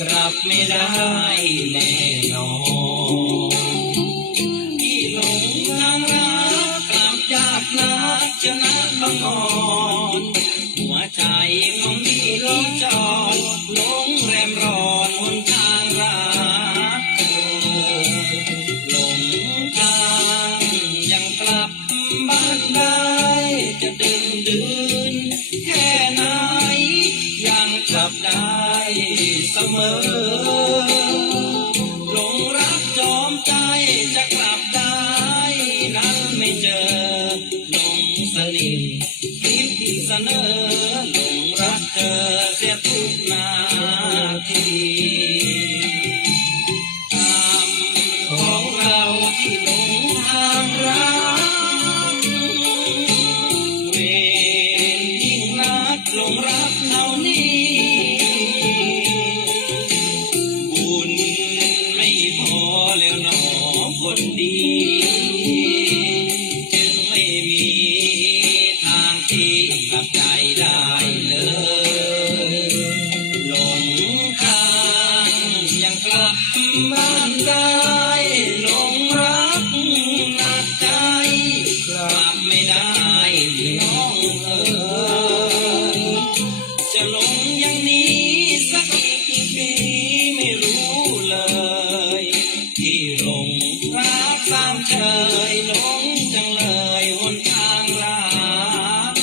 กลับไม่ได้แน่นอนที่หลงทางรักกลับยากนักจะนักบังอ่อนหัวใจของพี่ล้มจอดหลงแรมรอนหนทางรักหลงทางยังกลับบ้านได้จะดึงดื่นแค่ไหนยังกลับได้เสมอหลงรักจอมใจจะกลับได้นั้นไม่เจอหลงสนิทคิดเสนอหลงรักเธอเสียทุกนาทีตามของเราที่หลงทางรักเวรยิ่งนักหลงรักเท่านี้แล้วหนอคนดีจึงไม่มีทางที่กลับใจได้เลยหลงทางยังกลับบ้านได้หลงรักหนักใจกลับไม่ได้น้องเอ๋ยจะหลงอย่างนี้สักกี่ปีไม่รู้เลยที่หลงรักตามเชยหลงจังเลยหนทางรัก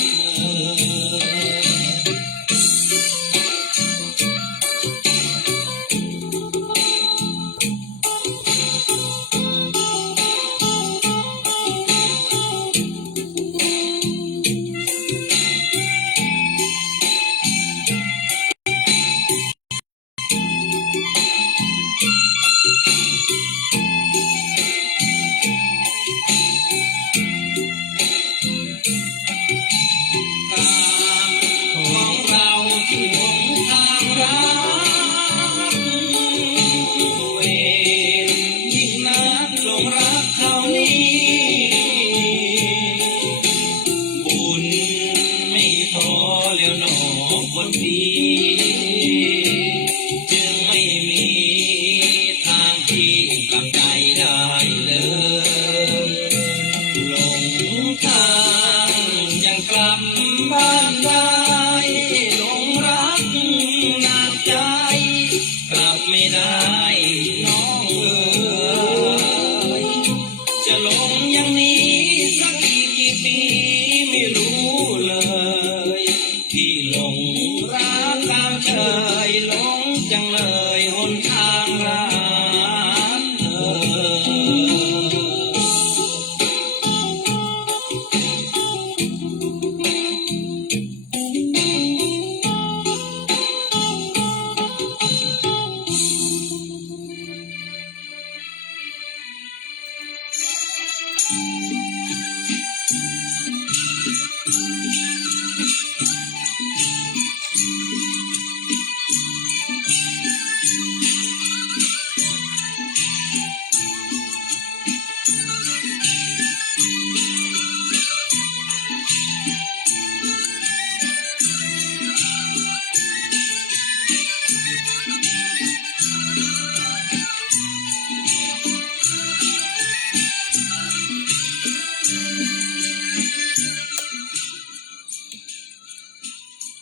คนดีจึงไม่มีทางที่กลับใจได้เลยหลงทางยังกลับบ้านได้หลงรักหนักใจกลับไม่ได้น้องเอ๋ยจะหลงอย่างนี้สักกี่ปีไม่รู้เลยที่หลงรักตามเชยหลงจังเลยหนทางรัก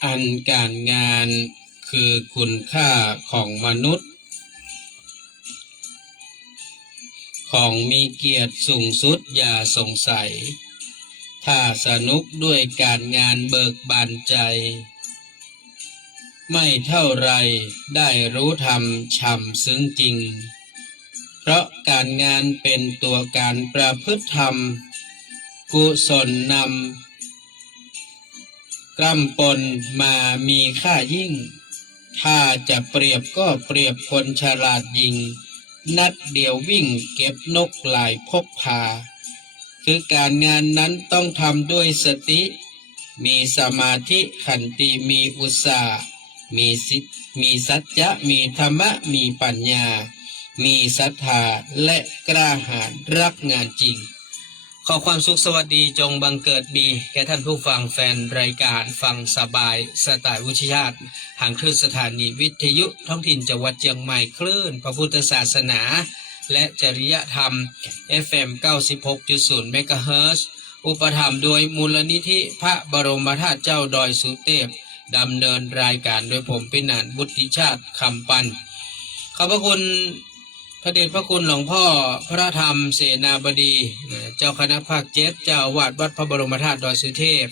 อันการงานคือคุณค่าของมนุษย์ของมีเกียรติสูงสุดอย่าสงสัยถ้าสนุกด้วยการงานเบิกบานใจไม่เท่าไรได้รู้ธรรมช่ำซึ้งจริงเพราะการงานเป็นตัวการประพฤติธรรมกุศลนำ กล้ำปนมามีค่ายิ่งถ้าจะเปรียบก็เปรียบคนฉลาดยิงนัดเดียววิ่งเก็บนกหลายพกพาคือการงานนั้นต้องทำด้วยสติมีสมาธิขันติมีอุตสาห์มีสัจจะมีธรรมะมีปัญญามีศรัทธาและกล้าหาญรักงานจริงขอความสุขสวัสดีจงบังเกิดมีแก่ท่านผู้ฟังแฟนรายการฟังสบายสไตล์วิทยาทางคลื่นสถานีวิทยุท้องถิ่นจังหวัดเชียงใหม่คลื่นพระพุทธศาสนาและจริยธรรม FM 96.0 เมกะเฮิรตซ์อุปถัมภ์โดยมูลนิธิพระบรมธาตุเจ้าดอยสุเทพดำเนินรายการโดยผมปินันท์วุฒิชาติคำปันขอบพระคุณพระเดชพระคุณหลวงพ่อพระธรรมเสนาบดีเจ้าคณะภาค7เจ้าอาวาสวัดพระบรมธาตุดอยสุเทพ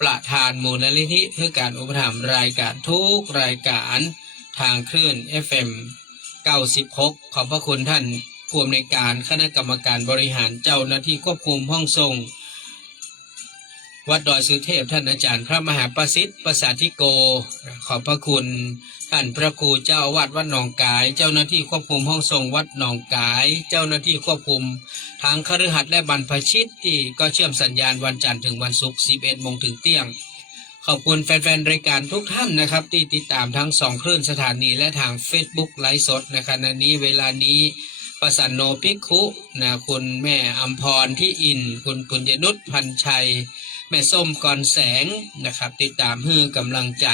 ประธานมูลนิธิเพื่อการอุปถัมภ์รายการทุกรายการทางคลื่น FM 96ขอบพระคุณท่านผู้อำนวยการคณะกรรมการบริหารเจ้าหน้าที่ควบคุมห้องทรงวัดดอยสุเทพท่านอาจารย์พระมหาประสิทธิ์ประสาธิโกขอบพระคุณท่านพระครูเจ้าอาวาสวัดหนองกายเจ้าหน้าที่ควบคุมห้องทรงวัดหนองกายเจ้าหน้าที่ควบคุมทางคฤหัสถ์และบรรพชิตที่ก็เชื่อมสัญญาณวันจันทร์ถึงวันศุกร์ 11 โมงถึงเที่ยงขอบคุณแฟนๆรายการทุกท่านนะครับที่ติดตามทั้ง2คลื่นสถานีและทาง Facebook ไลฟ์สดในขณะนี้เวลานี้ประสันโนภิกขุนะคุณแม่อำพรที่อินคุณปุญญนุชพันชัยแม่ส้มก่อนแสงนะครับติดตามฮือกำลังใจ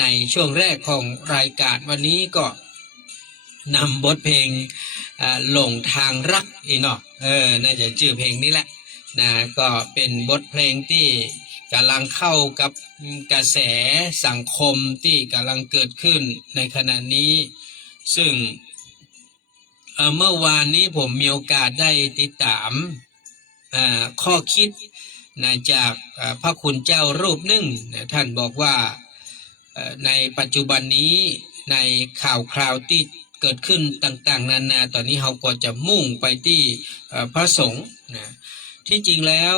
ในช่วงแรกของรายการวันนี้ก็นำบทเพลงหลงทางรักอีเนาะน่าจะชื่อเพลงนี้แหละนะก็เป็นบทเพลงที่กำลังเข้ากับกระแสสังคมที่กำลังเกิดขึ้นในขณะนี้ซึ่งเมื่อวานนี้ผมมีโอกาสได้ติดตามข้อคิดจากพระคุณเจ้ารูปหนึ่งท่านบอกว่าในปัจจุบันนี้ในข่าวคราวที่เกิดขึ้นต่างๆนานาตอนนี้เราก็จะมุ่งไปที่พระสงฆ์นะที่จริงแล้ว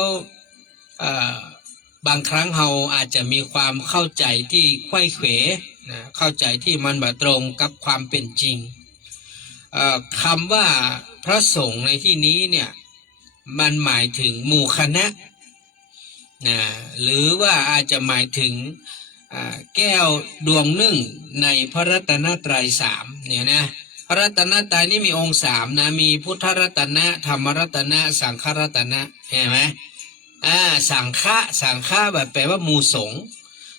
บางครั้งเราอาจจะมีความเข้าใจที่ไขว้เขวนะเข้าใจที่มันบ่ตรงกับความเป็นจริงคำว่าพระสงฆ์ในที่นี้เนี่ยมันหมายถึงหมู่คณะนะหรือว่าอาจจะหมายถึงแก้วดวงหนึ่งในพระรัตนตรัย3เนี่ยนะพระรัตนตรัยนี่มีองค์3นะมีพุทธรัตนะธรรมรัตนะสังฆรัตนะเห็นไหมสังฆะแบบแปลว่าหมู่สงฆ์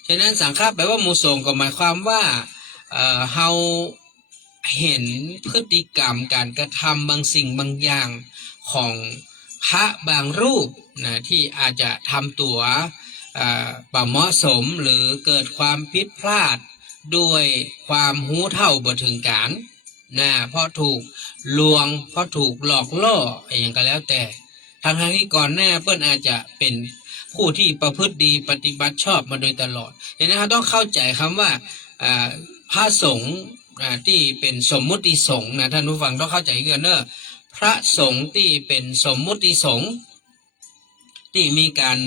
ฉะนั้นสังฆะแปลว่าหมู่สงฆ์ก็หมายความว่าเฮาเห็นพฤติกรรมการกระทำบางสิ่งบางอย่างของพระบางรูปนะที่อาจจะทำตัวบ่เหมาะสมหรือเกิดความผิดพลาดด้วยความหูเท่าบ่ถึงการนะเพราะถูกลวงเพราะถูกหลอกล่ออย่างก็แล้วแต่ทั้งที่ก่อนหน้าเปิ้นอาจจะเป็นผู้ที่ประพฤติดีปฏิบัติชอบมาโดยตลอดดังนั้นเราต้องเข้าใจคำว่าพระสงฆ์ที่เป็นสมมุติสงฆ์นะท่านผู้ฟังต้องเข้าใจกันเนอะพระสงฆ์ที่เป็นสมมุติสงฆ์ที่มีการ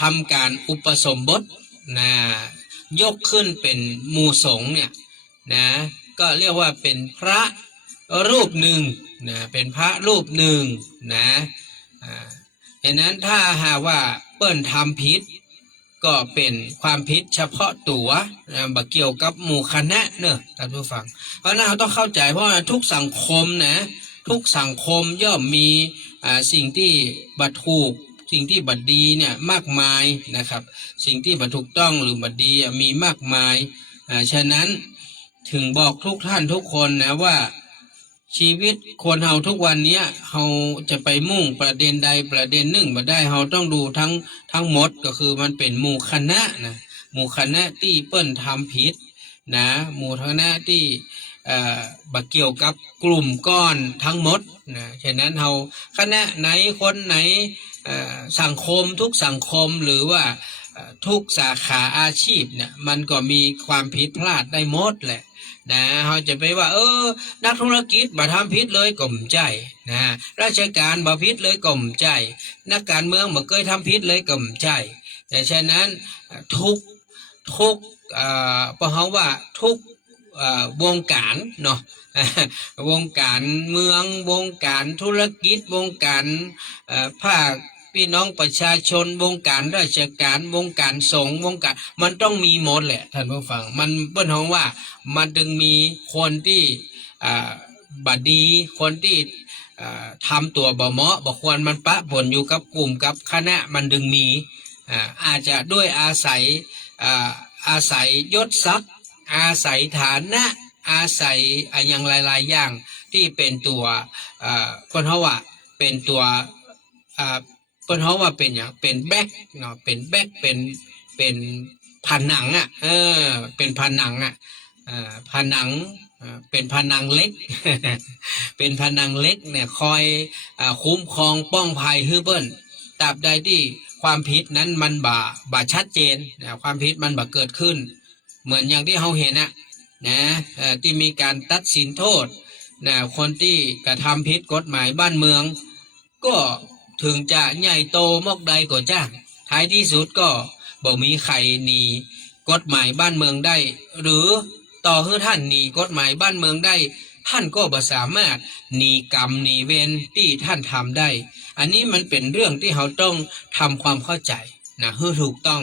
ทำการอุปสมบทนะยกขึ้นเป็นหมู่สงฆ์เนี่ยนะก็เรียกว่าเป็นพระรูปหนึ่งนะเป็นพระรูปหนึ่งนะดังนั้นถ้าหากว่าเปิ้นทำผิดก็เป็นความผิดเฉพาะตัวบ่เกี่ยวกับหมู่คณะเนอะท่านผู้ฟังเพราะนั้นเราต้องเข้าใจเพราะว่าทุกสังคมนะทุกสังคมย่อมมีสิ่งที่บ่ถูกสิ่งที่บัดดีเนี่ยมากมายนะครับสิ่งที่บัดถูกต้องหรือบัดดีมีมากมายฉะนั้นถึงบอกทุกท่านทุกคนนะว่าชีวิตคนเฮาทุกวันนี้เฮาจะไปมุ่งประเด็นใดประเด็นหนึ่งบ่ได้เฮาต้องดูทั้งหมดก็คือมันเป็นหมู่คณะนะหมู่คณะที่เปิ้นทำผิดนะหมู่คณะที่บ่เกี่ยวกับกลุ่มก้อนทั้งหมดนะฉะนั้นเฮาคณะไหนคนไหนสังคมทุกสังคมหรือว่าทุกสาขาอาชีพเนี่ยมันก็มีความผิดพลาดได้หมดแหละนะเขาจะไปว่านักธุรกิจบ่ทำผิดเลยก็ไม่ใช่นะราชการบ่ผิดเลยก็ไม่ใช่นักการเมืองบ่เคยทำผิดเลยก็ไม่ใช่ แต่ฉะนั้นทุกทุกเพราะเขาว่าทุกวงการเนาะ วงการเมืองวงการธุรกิจวงการภาคพี่น้องประชาชนวงการราชการวงการสงฆ์วงการมันต้องมีหมดแหละท่านผู้ฟังมันเปิ้นฮ้องว่ามันจึงมีคนที่บดีคนที่ทำตัวบ่เหมาะบ่ควรมันปะปนอยู่กับกลุ่มกับคณะมันดึงมีอาจจะด้วยอาศัยยศศักดิ์อาศัยฐานะอาศัยอย่างหลายๆอย่างที่เป็นตัวเพิ่นเฮาว่าเป็นตัวเพิ่นเฮาว่าเป็นอย่างเป็นแบ็กเนาะเป็นแบ็กเป็นผนังเป็นผนังผนังเป็นผนังเล็ก เป็นผนังเล็กเนี่ยคอยคุ้มครองป้องภัยฮื้อเบิ้นตราบใดที่ความผิดนั้นมันบ่ชัดเจนความผิดมันบ่เกิดขึ้นเหมือนอย่างที่เราเห็นนะที่มีการตัดสินโทษคนที่กระทำผิดกฎหมายบ้านเมืองก็ถึงจะใหญ่โตมากใดก็จ้างท้ายที่สุดก็บ่มีใครหนีกฎหมายบ้านเมืองได้ หรือต่อให้ท่านหนีกฎหมายบ้านเมืองได้ท่านก็บ่สามารถหนีกรรมหนีเวรที่ท่านทำได้ อันนี้มันเป็นเรื่องที่เราต้องทำความเข้าใจให้ถูกต้อง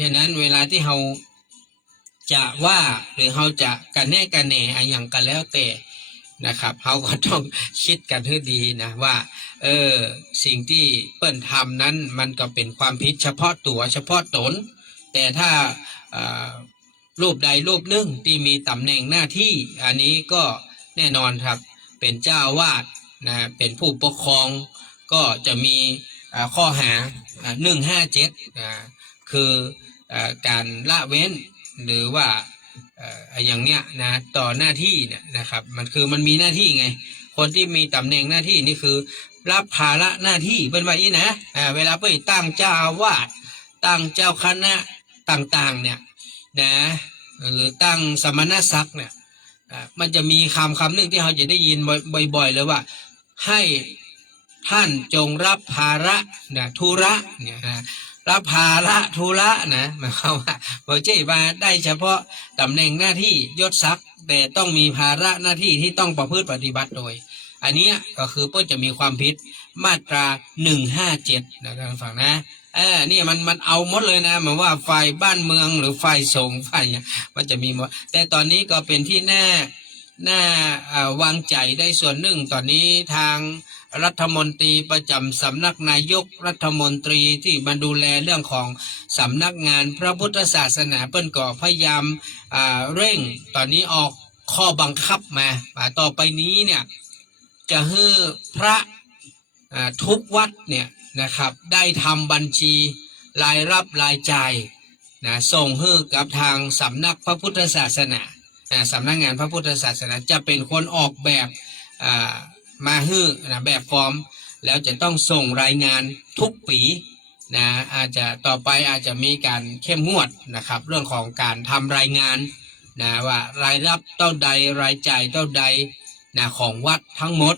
ฉะนั้นเวลาที่เราจะว่าหรือเราจะกันแน่กันแหน่อย่างกันแล้วแต่นะครับเราก็ต้องคิดกันให้ดีนะว่าสิ่งที่เปิ้นทำนั้นมันก็เป็นความผิดเฉพาะตัวเฉพาะตนแต่ถ้ารูปใดรูปหนึ่งที่มีตำแหน่งหน้าที่อันนี้ก็แน่นอนครับเป็นเจ้าวาดนะเป็นผู้ปกครองก็จะมีข้อหา157คือการละเว้นหรือว่าอย่างเนี้ยนะต่อหน้าที่เนี่ยนะครับมันมีหน้าที่ไงคนที่มีตำแหน่งหน้าที่นี่คือรับภาระหน้าที่เป็นแบบนี้นะเวลาไปตั้งเจ้าอาวาสตั้งเจ้าคณะต่างๆเนี่ยนะหรือตั้งสมณศักดิ์เนี่ยมันจะมีคำหนึ่งที่เราจะได้ยินบ่อยๆเลยว่าให้ท่านจงรับภาระธุระเนี่ยรับภาระธุระนะหมายความว่าบ่ใช่มาได้เฉพาะตำแหน่งหน้าที่ยศศักดิ์แต่ต้องมีภาระหน้าที่ที่ต้องประพฤติปฏิบัติโดยอันนี้ก็คือก็จะมีความผิดมาตรา157นะท่านฟังนะนี่มันเอาหมดเลยนะหมายว่าฝ่ายบ้านเมืองหรือฝ่ายสงฆ์ฝ่ายมันจะมีหมดแต่ตอนนี้ก็เป็นที่น่าวางใจได้ส่วนหนึ่งตอนนี้ทางรัฐมนตรีประจำสำนักนายกรัฐมนตรีที่มาดูแลเรื่องของสำนักงานพระพุทธศาสนาเปิ้นก็พยายามเร่งตอนนี้ออกข้อบังคับมาต่อไปนี้เนี่ยจะให้พระทุกวัดเนี่ยนะครับได้ทำบัญชีรายรับรายจ่ายส่งให้กับทางสำนักพระพุทธศาสนาสำนักงานพระพุทธศาสนาจะเป็นคนออกแบบมาให้แบบฟอร์มแล้วจะต้องส่งรายงานทุกปีอาจจะต่อไปอาจจะมีการเข้มงวดนะครับเรื่องของการทำรายงานว่ารายรับเท่าใดรายจ่ายเท่าใดของวัดทั้งหมด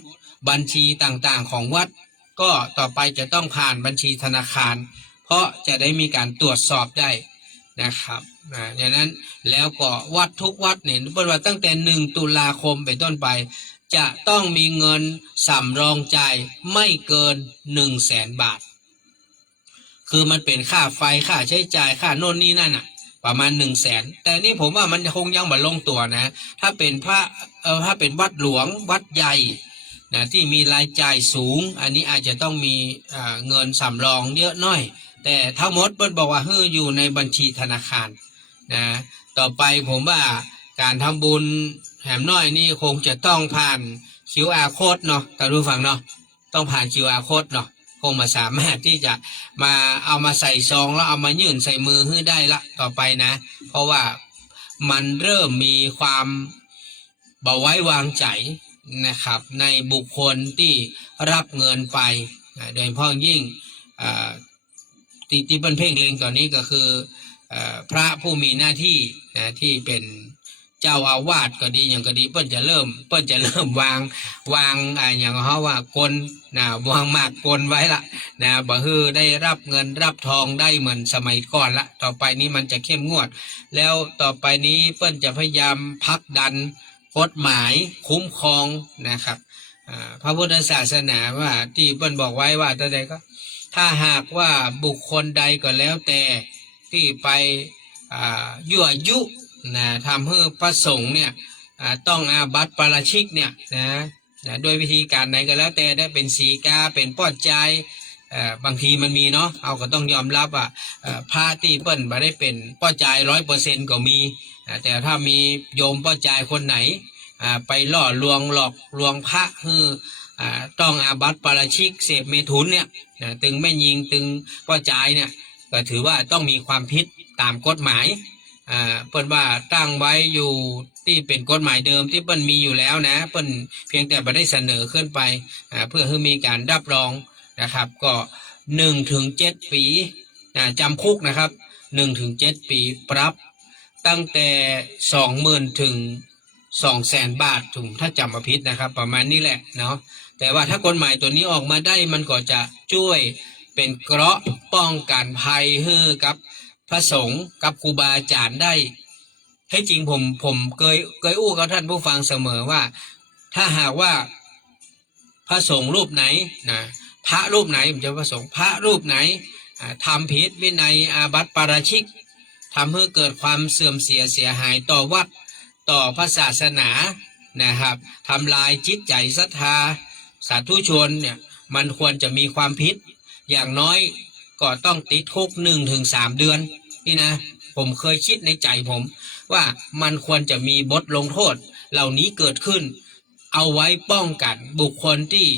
บัญชีต่างๆของวัดก็ต่อไปจะต้องผ่านบัญชีธนาคารเพราะจะได้มีการตรวจสอบได้นะครับอย่างนั้นแล้วก็วัดทุกวัดเนี่ยเปิดว่าตั้งแต่1 ตุลาคมเป็นต้นไปจะต้องมีเงินสำรองจ่ายไม่เกิน100,000 บาทคือมันเป็นค่าไฟค่าใช้จ่ายค่าโน่นนี่นั่นประมาณ100,000แต่นี่ผมว่ามันคงยังไม่ลงตัวนะถ้าเป็นถ้าเป็นวัดหลวงวัดใหญ่ที่มีรายจ่ายสูงอันนี้อาจจะต้องมีเงินสำรองเยอะหน่อยแต่ทั้งหมดเปิ้ลบอกว่าให้อยู่ในบัญชีธนาคารต่อไปผมว่าการทำบุญแหมน้อยนี่คงจะต้องผ่าน QR code เนาะท่านผู้ฟังเนาะต้องผ่าน QR code เนาะคงมาสามารถที่จะมาเอามาใส่ซองแล้วเอามายื่นใส่มือให้ได้ละต่อไปนะเพราะว่ามันเริ่มมีความเบาไว้วางใจนะครับในบุคคลที่รับเงินไปโดยเฉพาะยิ่งที่เป็นเพ่งเล็งตอนนี้ก็คือพระผู้มีหน้าที่ที่เป็น เจ้าอาวาสก็ดีอย่างก็ดีเปิ้นจะเริ่มวางอย่างเขาว่ากลนะวางหมากกลไว้ละนะบ่ฮือได้รับเงินรับทองได้เหมือนสมัยก่อนละต่อไปนี้มันจะเข้มงวด แล้วต่อไปนี้เปิ้นจะพยายามผลักดันกฎหมายคุ้มครองนะครับพระพุทธศาสนาว่าที่เปิ้นบอกไว้ว่าแต่ใดก็ถ้าหากว่าบุคคลใดก็แล้วแต่ที่ไปยั่วยุนะทำให้พระสงฆ์เนี่ยต้องอาบัติปาราชิกเนี่ยนะโดยวิธีการไหนก็แล้วแต่ได้เป็นสีกาเป็นป้อนใจบางทีมันมีเนาะเอาก็ต้องยอมรับว่าพระที่เปิ้นมาได้เป็นป้อนใจ100%ก็มีแต่ถ้ามีโยมป้อนใจคนไหนไปล่อลวงหลอกลวงพระคือต้องอาบัติปาราชิกเสพเมถุนเนี่ยตึงไม่ยิงตึงป้อนใจเนี่ยก็ถือว่าต้องมีความผิดตามกฎหมายเปิ้นว่าตั้งไว้อยู่ที่เป็นกฎหมายเดิมที่เปิ้นมีอยู่แล้วนะเปิ้นเพียงแต่ไม่ได้เสนอขึ้นไปเพื่อให้มีการรับรองนะครับก็1 ถึง 7 ปีจำคุกนะครับ1 ถึง 7 ปีปรับตั้งแต่ 20,000 ถึง 200,000 บาทถุงถ้าจำไม่ผิดนะครับประมาณนี้แหละเนาะแต่ว่าถ้ากฎหมายตัวนี้ออกมาได้มันก็จะช่วยเป็นเกราะป้องกันภัยให้กับพระสงฆ์กับครูบาอาจารย์ได้ให้จริงผมเคยอู้กับท่านผู้ฟังเสมอว่าถ้าหากว่าพระสงฆ์รูปไหนนะพระรูปไหนผมจะพระสงฆ์พระรูปไหนทำผิดวินัยอาบัติปาราชิกทำให้เกิดความเสื่อมเสียหายต่อวัดต่อพระศาสนานะครับทำลายจิตใจศรัทธาสาธุชนเนี่ยมันควรจะมีความผิดอย่างน้อยก็ต้องติดคุก1 ถึง 3 เดือนนี่นะผมเคยคิดในใจผมว่ามันควรจะมีบทลงโทษเหล่านี้เกิดขึ้นเอาไว้ป้องกันบุคคลที่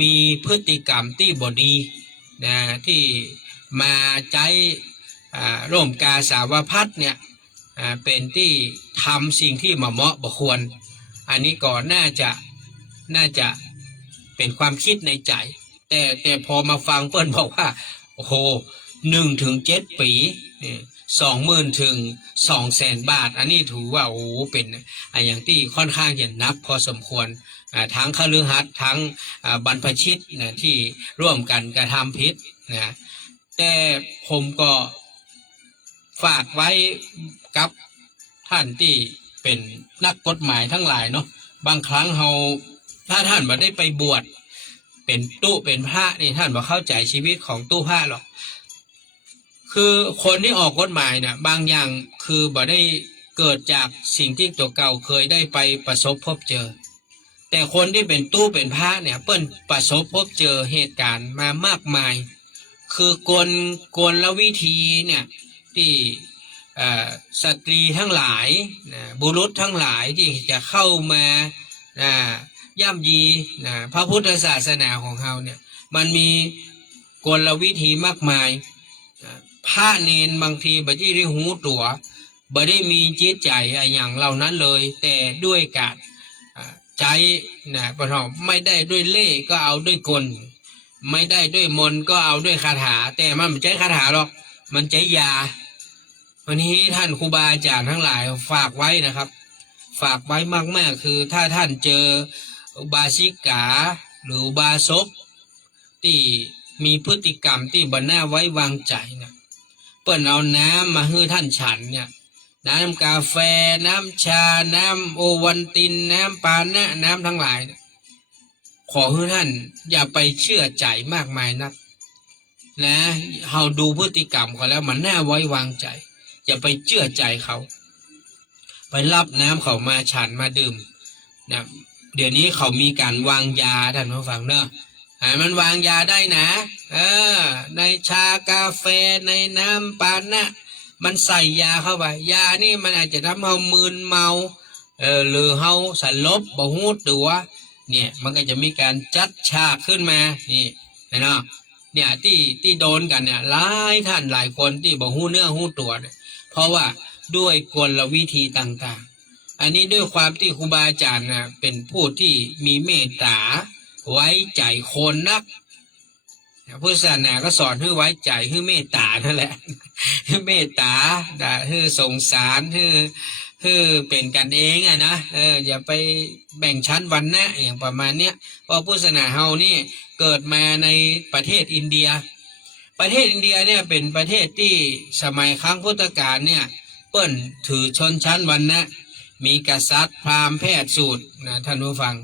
มีพฤติกรรมที่บดีนะที่มาใจร่วมกาสาวพัดเนี่ยเป็นที่ทำสิ่งที่เหมาะบ่ควรอันนี้ก็น่าจะเป็นความคิดในใจแต่พอมาฟังเปิ้ลบอกว่าโอ้โห1 ถึง 7 ปี20,000 ถึง 200,000 บาทอันนี้ถือว่าโอ้เป็นอย่างที่ค่อนข้างจะนักพอสมควรทั้งคฤหัสถ์ทั้งบรรพชิตนะที่ร่วมกันกระทำผิดนะแต่ผมก็ฝากไว้กับท่านที่เป็นนักกฎหมายทั้งหลายเนาะบางครั้งถ้าท่านไม่ได้ไปบวชเป็นตู้เป็นพระนี่ท่านบ่เข้าใจชีวิตของตู้พระหรอกคือคนที่ออกกฎหมายเนี่ยบางอย่างคือบ่ได้เกิดจากสิ่งที่ตัวเก่าเคยได้ไปประสบพบเจอแต่คนที่เป็นตู้เป็นพระเนี่ยเปิ้นประสบพบเจอเหตุการณ์มามากมายคือกลวิธีเนี่ยที่สตรีทั้งหลายบุรุษทั้งหลายที่จะเข้ามาย่ำยีพระพุทธศาสนาของเราเนี่ยมันมีกลวิธีมากมายพระเนนบางทีบ่ได้หูตัวบ่ได้มีจิตใจอย่างเหล่านั้นเลยแต่ด้วยการใจปะทองไม่ได้ด้วยเล่ห์ก็เอาด้วยกลไม่ได้ด้วยมนต์ก็เอาด้วยคาถาแต่มันไม่ใช่คาถาหรอกมันใช้ยาวันนี้ท่านครูบาอาจารย์ทั้งหลายฝากไว้นะครับฝากไว้มากๆคือถ้าท่านเจออุบาสิกาหรืออุบาสกที่มีพฤติกรรมที่บ่น่าไว้วางใจนะเปิ้นเอาน้ำมาให้ท่านฉันเนี่ยน้ำกาแฟน้ำชาน้ำโอวัลตินน้ำปานะน้ำทั้งหลายนะขอให้ท่านอย่าไปเชื่อใจมากมายนักนะเฮาดูพฤติกรรมเขาแล้วมันน่าไว้วางใจอย่าไปเชื่อใจเขาไปรับน้ำเขามาฉันมาดื่มนะเดี๋ยวนี้เขามีการวางยาท่านผู้ฟังเนอะมันวางยาได้นะในชากาแฟในน้ำปานะมันใส่ยาเข้าไปยานี่มันอาจจะทำให้มึนเมาหรือเฮาสลบบ่ฮู้ตัวเนี่ยมันก็จะมีการจัดฉากขึ้นมานี่เนาะเนี่ยที่โดนกันเนี่ยหลายท่านหลายคนที่บ่ฮู้เนื้อฮู้ตัวเนี่ยเพราะว่าด้วยกลวิธีต่างๆอันนี้ด้วยความที่ครูบาอาจารย์นะเป็นผู้ที่มีเมตตาไว้ใจคนนักพุทธศาสนาก็สอนให้ไว้ใจให้เมตตานั่นแหละให้เมตตาให้สงสารให้ คือเป็นกันเองอะนะอย่าไปแบ่งชั้นวรรณะอย่างประมาณเนี้ยเพราะพุทธศาสนาเฮานี่เกิดมาในประเทศอินเดียเนี่ยเป็นประเทศที่สมัยครั้งพุทธกาลเนี่ยเปิ้นถือชนชั้นวรรณะมีกษัตริย์พราหมณ์แพทย์สูตรนะท่านผู้ฟัง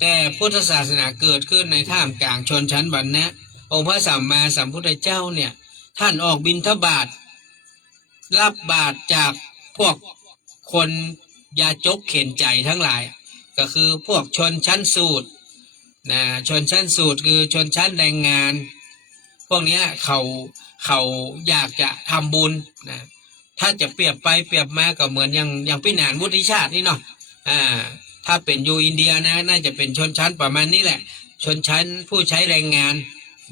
แต่พุทธศาสนาเกิดขึ้นในท่ามกลางชนชั้นวรรณะองค์พระสัมมาสัมพุทธเจ้าเนี่ยท่านออกบิณฑบาตรับบาตรจากพวกคนยาจกเข็นใจทั้งหลายก็คือพวกชนชั้นสูตรนะชนชั้นสูตรคือชนชั้นแรงงานพวกนี้เขาอยากจะทำบุญนะถ้าจะเปรียบไปเปรียบมาก็เหมือนอย่างพี่หนานวุฒิชาตินี่เนาะถ้าเป็นอยู่อินเดียนะน่าจะเป็นชนชั้นประมาณนี้แหละชนชั้นผู้ใช้แรงงาน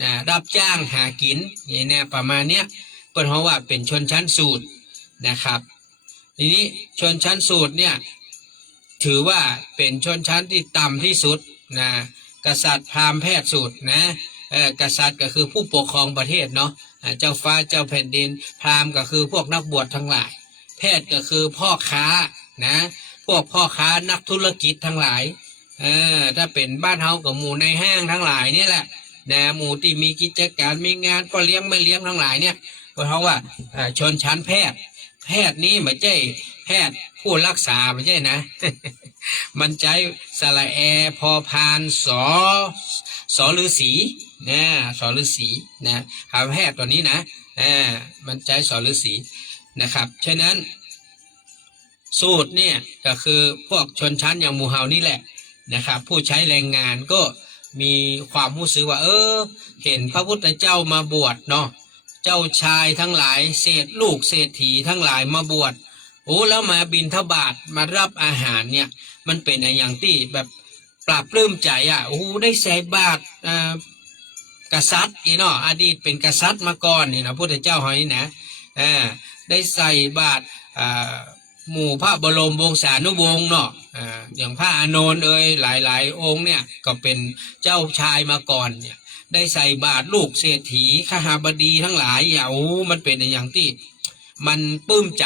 นะรับจ้างหากินนี่นะประมาณเนี้ยเพราะว่าเป็นชนชั้นสูตรนะครับทีนี้ชนชั้นสูตรเนี่ยถือว่าเป็นชนชั้นที่ต่ำที่สุดนะกษัตริย์พราหมณ์แพทย์สูตรนะกษัตริย์ก็คือผู้ปกครองประเทศเนาะเจ้าฟ้าเจ้าแผ่นดินพราหมณ์ก็คือพวกนักบวชทั้งหลายแพทย์ก็คือพ่อค้านะพวกพ่อค้านักธุรกิจทั้งหลายถ้าเป็นบ้านเฮากับหมู่ในห้างทั้งหลายนี่แหละนะหมู่ที่มีกิจการมีงานก็เลี้ยงไม่เลี้ยงทั้งหลายเนี่ยเพราะว่าชนชั้นแพทย์นี้ไม่ใช่แพทย์ผู้รักษาไม่ใช่นะ มันใจสระแอพอพานสอฤาษีนะสอฤาษีนะหาแพทย์ตัวนี้นะมันใจสอฤาษีนะครับฉะนั้นสูตรเนี่ยก็คือพวกชนชั้นอย่างหมู่เฮานี่แหละนะครับผู้ใช้แรงงานก็มีความรู้สึกว่าเห็นพระพุทธเจ้ามาบวชเนาะเจ้าชายทั้งหลายลูกเศรษฐีทั้งหลายมาบวชแล้วมาบิณฑบาตมารับอาหารเนี่ยมันเป็นอย่างที่แบบปราบปลื้มใจได้ใส่บาตรกษัตริย์เนาะอดีตเป็นกษัตริย์มาก่อนนี่นะพุทธเจ้าเฮานี่นะได้ใส่บาตรหมู่พระบรมวงศานุวงศ์เนาะอย่างพระอานนท์หลายองค์เนี่ยก็เป็นเจ้าชายมาก่อนเนี่ยได้ใส่บาตรลูกเศรษฐีขหบดีทั้งหลายมันเป็นอย่างที่มันปลื้มใจ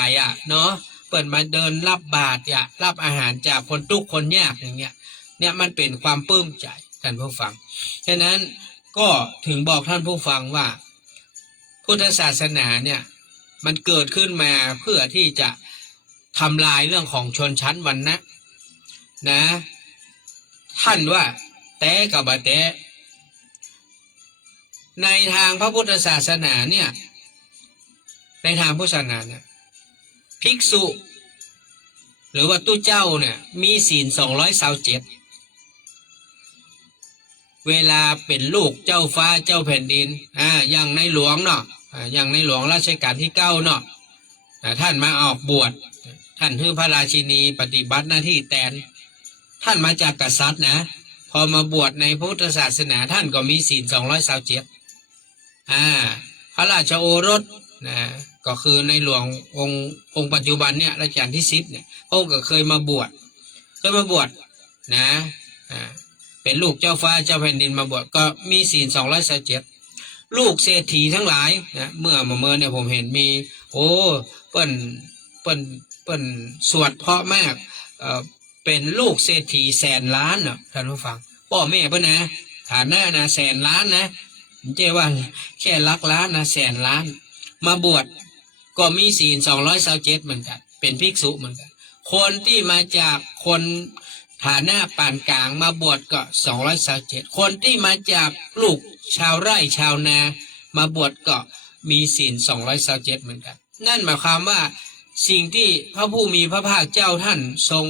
เนาะเปิดมาเดินรับบาตรรับอาหารจากคนทุกข์คนยากอย่างเงี้ยเนี่ยมันเป็นความปลื้มใจท่านผู้ฟังฉะนั้นก็ถึงบอกท่านผู้ฟังว่าพุทธศาสนาเนี่ยมันเกิดขึ้นมาเพื่อที่จะทำลายเรื่องของชนชั้นวรรณะนะท่านว่าแต่กับบะแต่ในทางพระพุทธศาสนาเนี่ยในทางพุทธศาสนาเนี่ยภิกษุหรือว่าตู้เจ้าเนี่ยมีศีล227เวลาเป็นลูกเจ้าฟ้าเจ้าแผ่นดินอย่างในหลวงเนาะอย่างในหลวงรัชกาลที่9เนาะท่านมาออกบวชท่านคือพระราชินีปฏิบัติหน้าที่แทนท่านมาจากกษัตริย์นะพอมาบวชในพุทธศาสนาท่านก็มีศีล227พระราชโอรสนะก็คือในหลวงองค์ปัจจุบันเนี่ยรัชกาลที่10เนี่ยพระองค์ก็เคยมาบวชนะเป็นลูกเจ้าฟ้าเจ้าแผ่นดินมาบวชก็มีศีล227ลูกเศรษฐีทั้งหลายนะเมื่อเนี่ยผมเห็นมีเปิ้นสวดเพราะมากเป็นลูกเศรษฐีแสนล้านนะท่านผู้ฟังพ่อแม่เพิ่นนะฐานะนะแสนล้านนะไม่ใช่ว่าแค่ลักล้านนะแสนล้านมาบวชก็มีศีล227เหมือนกันเป็นภิกษุเหมือนกันคนที่มาจากคนฐานะปานกลางมาบวชก็227คนที่มาจากลูกชาวไร่ชาวนามาบวชก็มีศีล227เหมือนกันนั่นหมายความว่าสิ่งที่พระผู้มีพระภาคเจ้าท่านทรง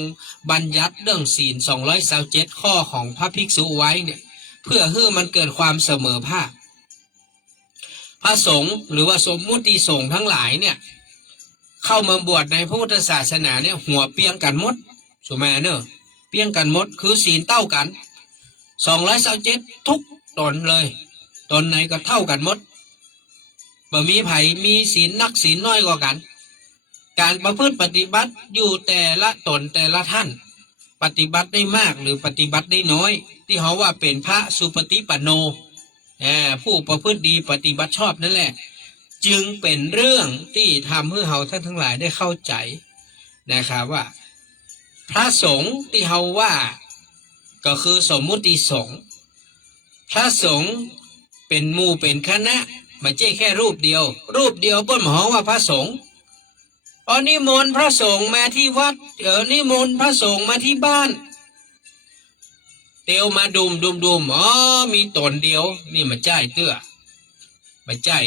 บัญญัติเรื่องศีล227ข้อของพระภิกษุไว้เนี่ยเพื่อให้มันเกิดความเสมอภาคพระสงฆ์หรือว่าสมมุติสงฆ์ทั้งหลายเนี่ยเข้ามาบวชในพุทธศาสนาเนี่ยหัวเปียงกันหมดสุมาเนอะเปียงกันหมดคือศีลเท่ากัน227ทุกตนเลยตนไหนก็เท่ากันหมดบ่มีไผมีศีลนักศีลน้อยกว่ากันการประพฤติปฏิบัติอยู่แต่ละตนแต่ละท่านปฏิบัติได้มากหรือปฏิบัติได้น้อยที่เขาว่าเป็นพระสุปฏิปันโนผู้ประพฤติดีปฏิบัติชอบนั่นแหละจึงเป็นเรื่องที่ทำให้เราท่านทั้งหลายได้เข้าใจ นะครับว่า พระสงฆ์ที่เฮาว่าก็คือสมมุติสงฆ์พระสงฆ์เป็นหมู่เป็นคณะไม่ใช่แค่รูปเดียวเปิ้นหมายว่าพระสงฆ์นิมนต์พระสงฆ์มาที่วัดนิมนต์พระสงฆ์มาที่บ้านเตียวมาดุมมีตนเดียวนี่มันใจเตื้อไม่ใช่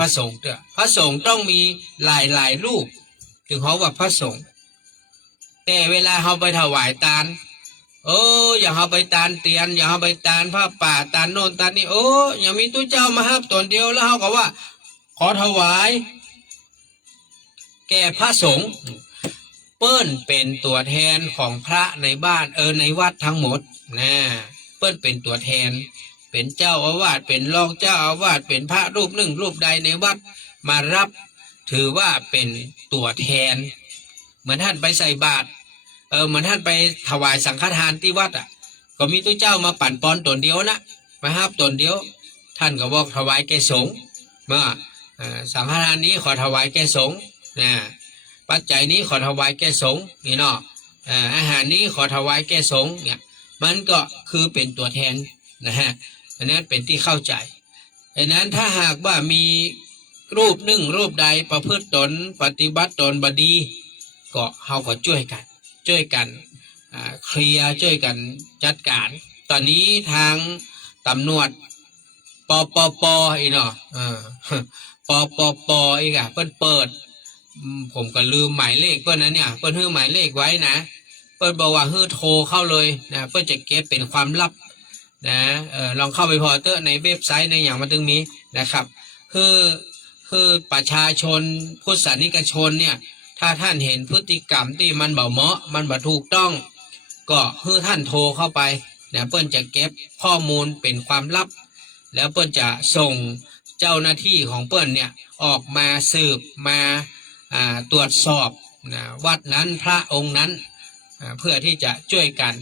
พระสงฆ์เตื้อพระสงฆ์ต้องมีหลายรูปถึงเขาว่าพระสงฆ์แต่เวลาเขาไปถวายทานอย่าเขาไปตานเตียนอย่าเขาไปตานผ้าป่าตานโน่นตานนี่อย่ามีตู้เจ้ามาฮับตนเดียวแล้วเขาก็ว่าขอถวายแก่พระสงฆ์เปิ้นเป็นตัวแทนของพระในบ้านในวัดทั้งหมดนะเปิ้นเป็นตัวแทนเป็นเจ้าอาวาสเป็นรองเจ้าอาวาสเป็นพระรูปหนึ่งรูปใดในวัดมารับถือว่าเป็นตัวแทนเหมือนท่านไปใส่บาตรเหมือนท่านไปถวายสังฆทานที่วัดก็มีตัวเจ้ามาปั่นปอนตนเดียวนะมาฮับตนเดียวท่านก็บอกถวายแก่สงฆ์เมื่อสังฆทานนี้ขอถวายแก่สงฆ์ปัจจัยนี้ขอถวายแก่สงฆ์นี่เนาะอาหารนี้ขอถวายแก่สงฆ์เนี่ยมันก็คือเป็นตัวแทนนะฮะอันนั้นเป็นที่เข้าใจดังนั้นถ้าหากว่ามีรูปหนึ่งรูปใดประพฤติตนปฏิบัติตนบดีก็เฮาก็ช่วยกันเคลียร์ช่วยกันจัดการตอนนี้ทางตำรวจปอีเนาะปอีกเพิ่นเปิดผมก็ลืมหมายเลขเพิ่นนะเนี่ยเพิ่นฮื้อหมายเลขไว้นะเพิ่นบอกว่าฮื้อโทรเข้าเลยนะเพิ่นจะเก็บเป็นความลับนะลองเข้าไปพอเตอร์ในเว็บไซต์ในอย่างมันถึงมีนะครับคือประชาชนพุทธศาสนิกชนเนี่ยถ้าท่านเห็นพฤติกรรมที่มันบ่เหมาะมันบ่ถูกต้องก็ให้ท่านโทรเข้าไปนะเปิ้นจะเก็บข้อมูลเป็นความลับแล้วเปิ้นจะส่งเจ้าหน้าที่ของเปิ้นเนี่ยออกมาสืบมาตรวจสอบนะวัดนั้นพระองค์นั้นเพื่อที่จะช่วยกัน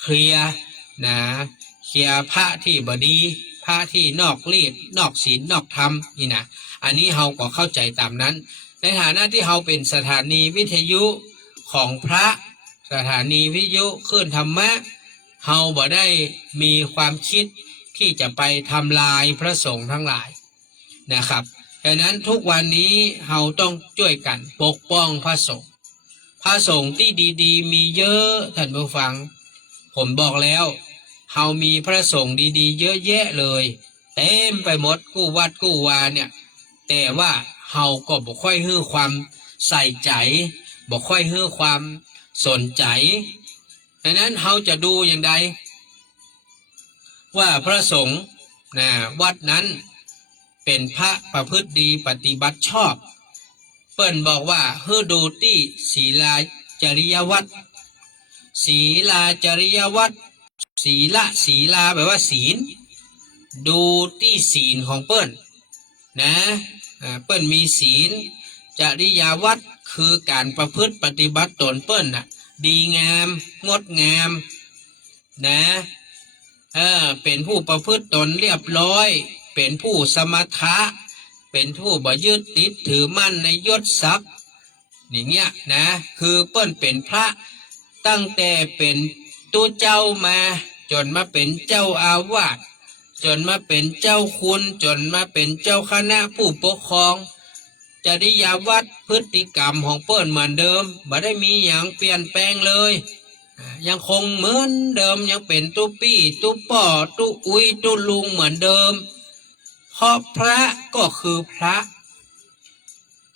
เคลียร์พระที่บดีพระที่นอกรีดนอกศีลนอกธรรมนี่นะอันนี้เราก็เข้าใจตามนั้นในฐานะที่เราเป็นสถานีวิทยุของพระสถานีวิทยุคลื่นธรรมะเราบ่ได้มีความคิดที่จะไปทำลายพระสงฆ์ทั้งหลายนะครับดังนั้นทุกวันนี้เราต้องช่วยกันปกป้องพระสงฆ์ที่ดีๆมีเยอะท่านผู้ฟังผมบอกแล้วเรามีพระสงฆ์ดีๆเยอะแยะเลยเต็มไปหมดกู้วัดกู้วาเนี่ยแต่ว่าเราก็บ่ค่อยให้ความใส่ใจบ่ค่อยให้ความสนใจดังนั้นเราจะดูอย่างไรว่าพระสงฆ์วัดนั้นเป็นพระประพฤติดีปฏิบัติชอบเปิ้นบอกว่าให้ดูที่ศีลาจริยวัตรศีลาจริยวัตรศีลาแปลว่าศีลดูที่ศีลของเปิ้นนะเปิ้นมีศีลจริยวัตรคือการประพฤติปฏิบัติตนเปิ้นดีงามงดงามนะเป็นผู้ประพฤติตนเรียบร้อยเป็นผู้สมถะเป็นผู้บ่ยึดติดถือมั่นในยศศักดิ์อย่างเงี้ยนะคือเปิ้นเป็นพระตั้งแต่เป็นตัวเจ้ามาจนมาเป็นเจ้าอาวาสจนมาเป็นเจ้าคุณจนมาเป็นเจ้าคณะผู้ปกครองจริยวัตรพฤติกรรมของเปิ้นเหมือนเดิมบ่ได้มีอย่างเปลี่ยนแปลงเลยยังคงเหมือนเดิมยังเป็นตุ๊ปี้ตุ๊ป่อตุ๊อุ้ยตุ๊ลุงเหมือนเดิมเพราะพระก็คือพระ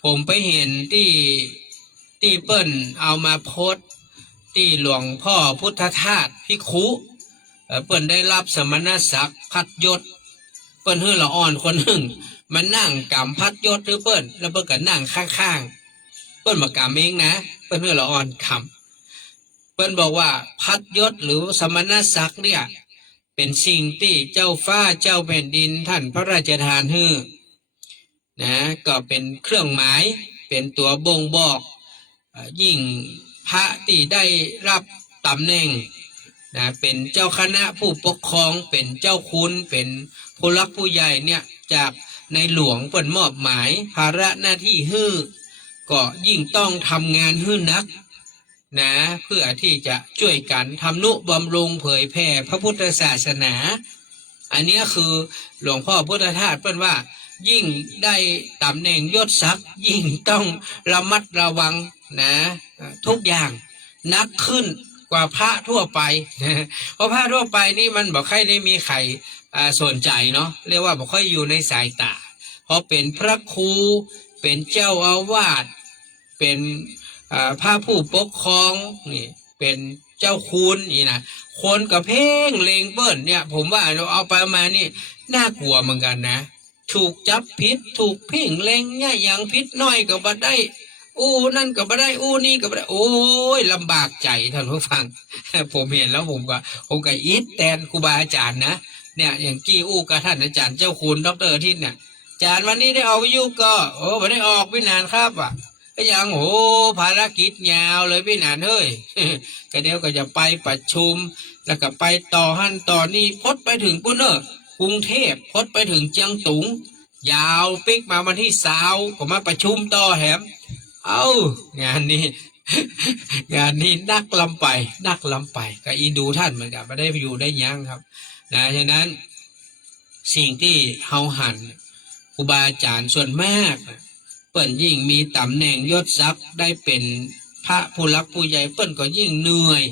ผมไปเห็นที่เปิ้นเอามาโพสต์ที่หลวงพ่อพุทธทาสภิกขุเปิ้นได้รับสมณศักดิ์พัดยศเปิ้นละอ่อนคนหนึ่งมันนั่งกำพัดยศหรือเปิ้นแล้วเปิ้นก็นั่งข้างๆเปิ้นมากำเองนะเปิ้นละอ่อนคำเปิ้นบอกว่าพัดยศหรือสมณศักดิ์เนี่ยเป็นสิ่งที่เจ้าฟ้าเจ้าแผ่นดินท่านพระราชทานให้นะก็เป็นเครื่องหมายเป็นตัวบ่งบอกยิ่งพระที่ได้รับตำแหน่งนะเป็นเจ้าคณะผู้ปกครองเป็นเจ้าคุณเป็นผู้รักผู้ใหญ่เนี่ยจากในหลวงเปิ้นมอบหมายภาระหน้าที่ให้ ก็ยิ่งต้องทำงานให้หนักนะเพื่อที่จะช่วยกันทำนุบำรุงเผยแผ่พระพุทธศาสนา อันนี้คือหลวงพ่อพุทธทาสเปิ้นว่ายิ่งได้ตำแหน่งยศศักดิ์ยิ่งต้องระมัดระวังนะทุกอย่างนักขึ้นกว่าพระทั่วไปนะเพราะพระทั่วไปนี่มันบอกใครได้มีใครสนใจเนาะเรียกว่าบอกค่อยอยู่ในสายตาเพราะเป็นพระครูเป็นเจ้าอาวาสเป็นพระผู้ปกครองนี่เป็นเจ้าคุณนี่นะคนกับเพ่งเลงเบิ้ลเนี่ยผมว่าเราเอาไปมานี่น่ากลัวเหมือนกันนะถูกจับผิดถูกเพ่งเลงเนี่ยอย่างผิดน้อยก็บ่ได้อู้นั่นก็บ่ได้อู้นี่ก็บ่ได้โอ้ยลำบากใจท่านผู้ฟัง ผมเห็นแล้วผมก็อิดแทนครูบาอาจารย์นะเนี่ยอย่างกี้อู้กับท่านอาจารย์เจ้าคุณดร.ทิศเนี่ยอาจารย์วันนี้ได้ออกวิทยุก็โอ้ไม่ได้ออกไม่นานครับอ่ะก็ยังโอ้ภารกิจยาวเลยพี่นานเฮ้ย ก็เดี๋ยวก็จะไปประชุมแล้วก็ไปต่อหั่นต่อนี่พดไปถึงปุ่นกรุงเทพพดไปถึงเจียงตุงยาวปิกมาวันที่20ก็มาประชุมต่อแถมเอางานนี้ งานนี้นักลำไปก็อีดูท่านเหมือนกันไม่ได้ไปอยู่ได้ยังครับนะฉะนั้นสิ่งที่เฮาหันครูบาอาจารย์ส่วนมากเปิ้นยิ่งมีตำแหน่งยศศักดิ์ได้เป็นพระผู้รักผู้ใหญ่เปิ้นก็ยิ่งเหนื่อย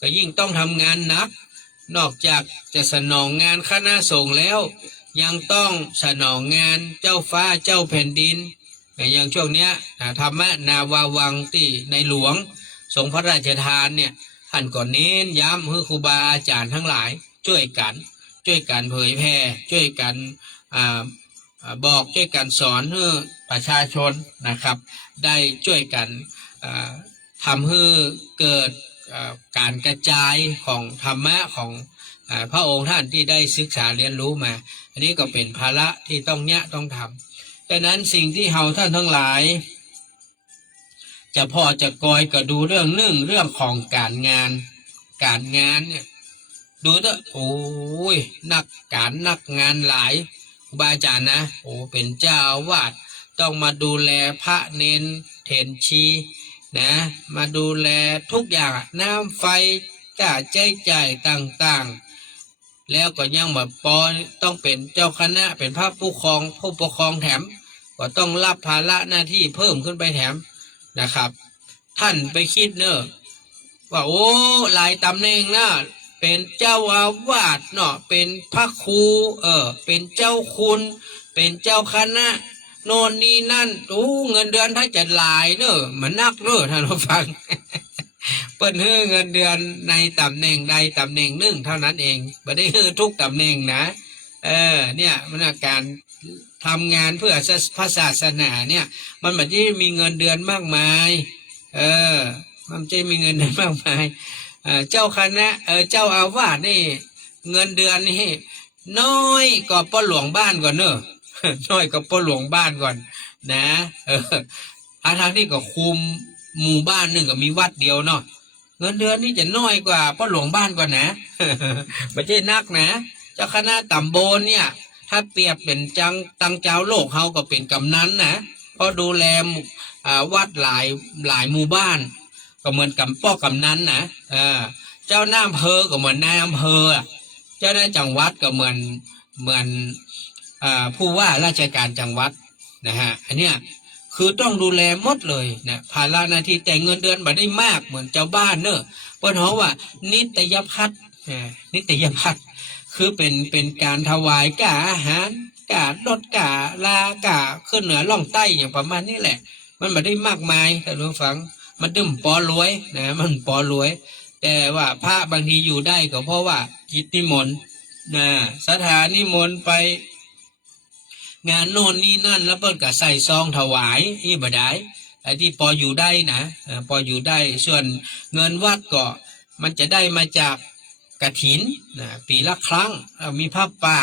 ก็ยิ่งต้องทำงานหนักนอกจากจะสนองงานคณะสงฆ์แล้วยังต้องสนองงานเจ้าฟ้าเจ้าแผ่นดินอย่างช่วงเนี้ยธรรมนาวาวังที่ในหลวงทรงพระราชทานเนี่ยท่านก็เน้นย้ำให้ครูบาอาจารย์ทั้งหลายช่วยกันเผยแพร่ช่วยกันบอกช่วยกันสอนให้ประชาชนนะครับได้ช่วยกันทำให้เกิดการกระจายของธรรมะของพระองค์ท่านที่ได้ศึกษาเรียนรู้มาอันนี้ก็เป็นภาระที่ต้องทำดังนั้นสิ่งที่เฮาท่านทั้งหลายจะพอจะกอยก็ดูเรื่องของการงานเนี่ยดูเถอะโอ้ยนักงานหลายครูบาอาจารย์นะโอ้เป็นเจ้าอาวาสต้องมาดูแลพระเนนเถรชีนะมาดูแลทุกอย่างน้ำไฟค่าใช้จ่ายต่างๆแล้วก็ยังมาต้องเป็นเจ้าคณะเป็นพระผู้ปกครองแถมก็ต้องรับภาระหน้าที่เพิ่มขึ้นไปแถมนะครับท่านไปคิดเนอะว่าโอ้หลายตำแหน่งนะเป็นเจ้าอาวาสเนาะเป็นพระครูเป็นเจ้าคุณเป็นเจ้าคณะโน่นนี่นั่นโอ้เงินเดือนถ้าจะหลายเนอะมันนักเนอะท่านผู้ฟัง เปิ้นให้เงินเดือนในตำแหน่งใดตำแหน่งหนึ่งเท่านั้นเองไม่ได้ให้ทุกตำแหน่งนะเนี่ยมันการทำงานเพื่อพระศาสนาเนี่ยมันไม่ได้มีเงินเดือนมากมายมันจะมีเงินเดือนมากมายเจ้าคณะเจ้าอาวาสนี่เงินเดือนนี่น้อยกว่าพ่อหลวงบ้านก่อนเนอะ น้อยกว่าพ่อหลวงบ้านก่อนนะทางที่ก็คุมหมู่บ้านหนึ่งก็มีวัดเดียวเนาะเงินเดือนนี่จะน้อยกว่าพ่อหลวงบ้านก่อนนะ ไม่ใช่นักนะเจ้าคณะตำบลเนี่ยถ้าเปรียบเป็นตังเจ้าโลกเขาก็เป็นกำนันนะเพราะดูแลวัดหลายหมู่บ้านก็เหมือนกับป้อกำนันนะเจ้าหน้าอำเภอก็เหมือนนายอำเภอเจ้าหน้าจังหวัดก็เหมือนผู้ว่าราชการจังหวัดนะฮะอันเนี้ยคือต้องดูแลหมดเลยนะภาระหน้าที่แต่เงินเดือนไม่ได้มากเหมือนเจ้าบ้านเนอะเพราะเขาว่านิตยพัฒน์คือเป็นการถวายก่าอาหารก่าลดก่าลาก่าขึ้นเหนือล่องใต้อย่างประมาณนี้แหละมันไม่ได้มากมายท่านผู้ฟังมันดึ้มปอรวยนะมันปอรวยแต่ว่าพระบางทีอยู่ได้ก็เพราะว่ากิจนิมนต์นะสถานนิมนต์ไปงานโน่นนี่นั่นแล้วเปิ้ลก็ใส่ซองถวายนี่บ่ได้ไอ้ที่พออยู่ได้นะพออยู่ได้ส่วนเงินวัดก็มันจะได้มาจากกฐินนะปีละครั้งมีผ้าป่า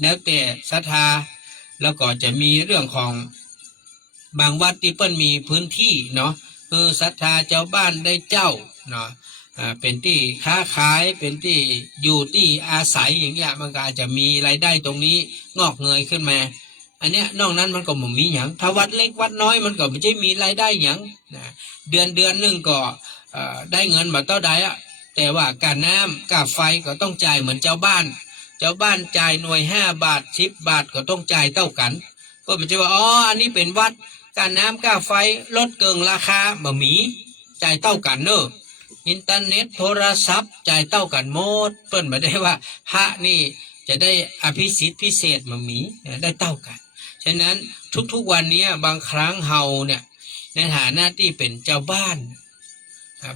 แล้วแต่ศรัทธาแล้วก็จะมีเรื่องของบางวัดที่เปิ้ลมีพื้นที่เนาะคือศรัทธาเจ้าบ้านได้เจ้าเนาะเป็นที่ค้าขายเป็นที่อยู่ที่อาศัยอย่างเงี้ยมันก็อาจจะมีรายได้ตรงนี้งอกเงยขึ้นมา อันเนี้ยนอกนั้นมันก็บ่มีหยังถ้าวัดเล็กวัดน้อยมันก็ไม่ใช่มีรายได้หยังนะเดือนหนึ่งก็ได้เงินมาเท่าใดอะแต่ว่าการน้ำค่าไฟก็ต้องจ่ายเหมือนเจ้าบ้านจ่ายหน่วย5 บาท10 บาทก็ต้องจ่ายเท่ากันก็ไม่ใช่ว่าอ๋ออันนี้เป็นวัดการน้ำค่าไฟลดเกินราคาบ่มีจ่ายเท่ากันเนอะอินเทอร์เน็ตโทรศัพท์จ่ายเท่ากันหมดเปิ้นไม่ได้ว่าพระนี่จะได้อภิสิทธิ์พิเศษบ่มีได้เท่ากันฉะนั้นทุกๆวันนี้บางครั้งเฮาเนี่ยในฐานะที่เป็นเจ้าบ้าน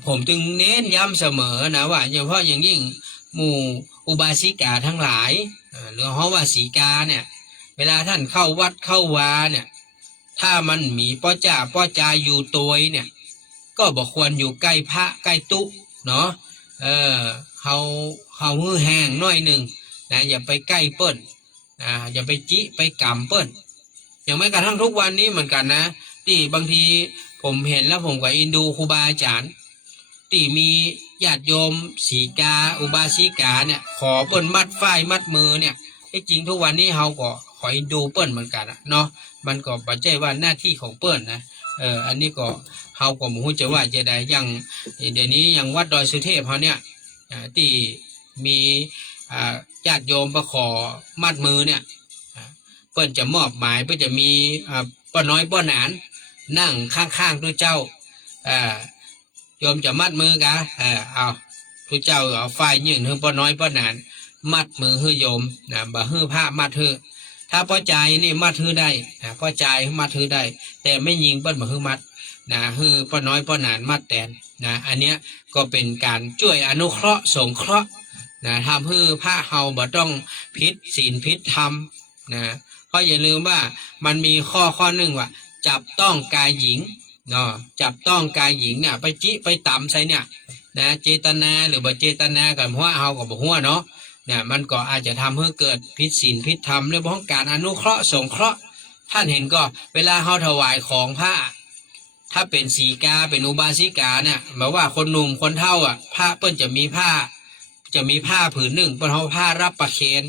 ผมจึงเน้นย้ำเสมอนะว่าเฉพาะอย่างยิ่งหมู่อุบาสิกาทั้งหลายหรือเฮาว่าสีกาเนี่ยเวลาท่านเข้าวัดเข้าวาเนี่ยถ้ามันมีป้อจาอยู่ตัวเนี่ยก็บอกควรอยู่ใกล้พระใกล้ตุ๊เนาะเฮามือแห้งหน่อยหนึ่งนะอย่าไปใกล้เปิ้นอย่าไปจิไปกำเปิ้นอย่างแม้กระทั่งทุกวันนี้เหมือนกันนะที่บางทีผมเห็นแล้วผมก็อินดูครูบาอาจารย์ที่มีญาติโยมสีกาอุบาสิกาเนี่ยขอเปิ้นมัดฝ้ายมัดมือเนี่ยที่จริงทุกวันนี้เฮาก็ขออินดูเปิ้นเหมือนกันเนาะมันก็บ่ใช่ว่าหน้าที่ของเปิ้นนะอันนี้ก็เฮาก็บ่ฮู้จะว่าจะได้อย่างเดี๋ยวนี้อย่างวัดดอยสุเทพเฮาเนี่ยที่มีญาติโยมมาขอมัดมือเนี่ยเปิ้นจะมอบหมายเพื่อจะมีป้าน้อยป้าหนานนั่งข้างๆตัวเจ้าโยมจะมัดมือกะเอาตัวเจ้าเอาไฟยื่นให้ป้าน้อยป้าหนานมัดมือให้โยมนะบ่ให้ผ้ามัดให้ถ้าป้าใจนี่มัดให้ได้ป้าใจมัดให้ได้แต่ไม่ยิงเปิ้นบ่ให้มัดนะให้ป้าน้อยป้าหนานมัดแทนนะอันเนี้ยก็เป็นการช่วยอนุเคราะห์สงเคราะห์นะทำให้พระเฮาบ่ต้องผิดศีลผิดธรรมนะเพราะอย่าลืมว่ามันมีข้อหนึ่งว่าจับต้องกายหญิงเนาะจับต้องกายหญิงเนี่ยไปจิไปต่ำใส่เนี่ยนะเจตนาหรือบ่เจตนากับหัวเฮากับบ่หัวเนาะเนี่ยมันก็อาจจะทำให้เกิดผิดศีลผิดธรรมเรื่องของการอนุเคราะห์สงเคราะห์ท่านเห็นก็เวลาเฮาถวายของพระถ้าเป็นสีกาเป็นอุบาสิกาเนี่ยหมายว่าคนหนุ่มคนเฒ่าพระเปิ้นจะมีผ้าผืนหนึ่งเปิ้นเอาผ้ารับประเคน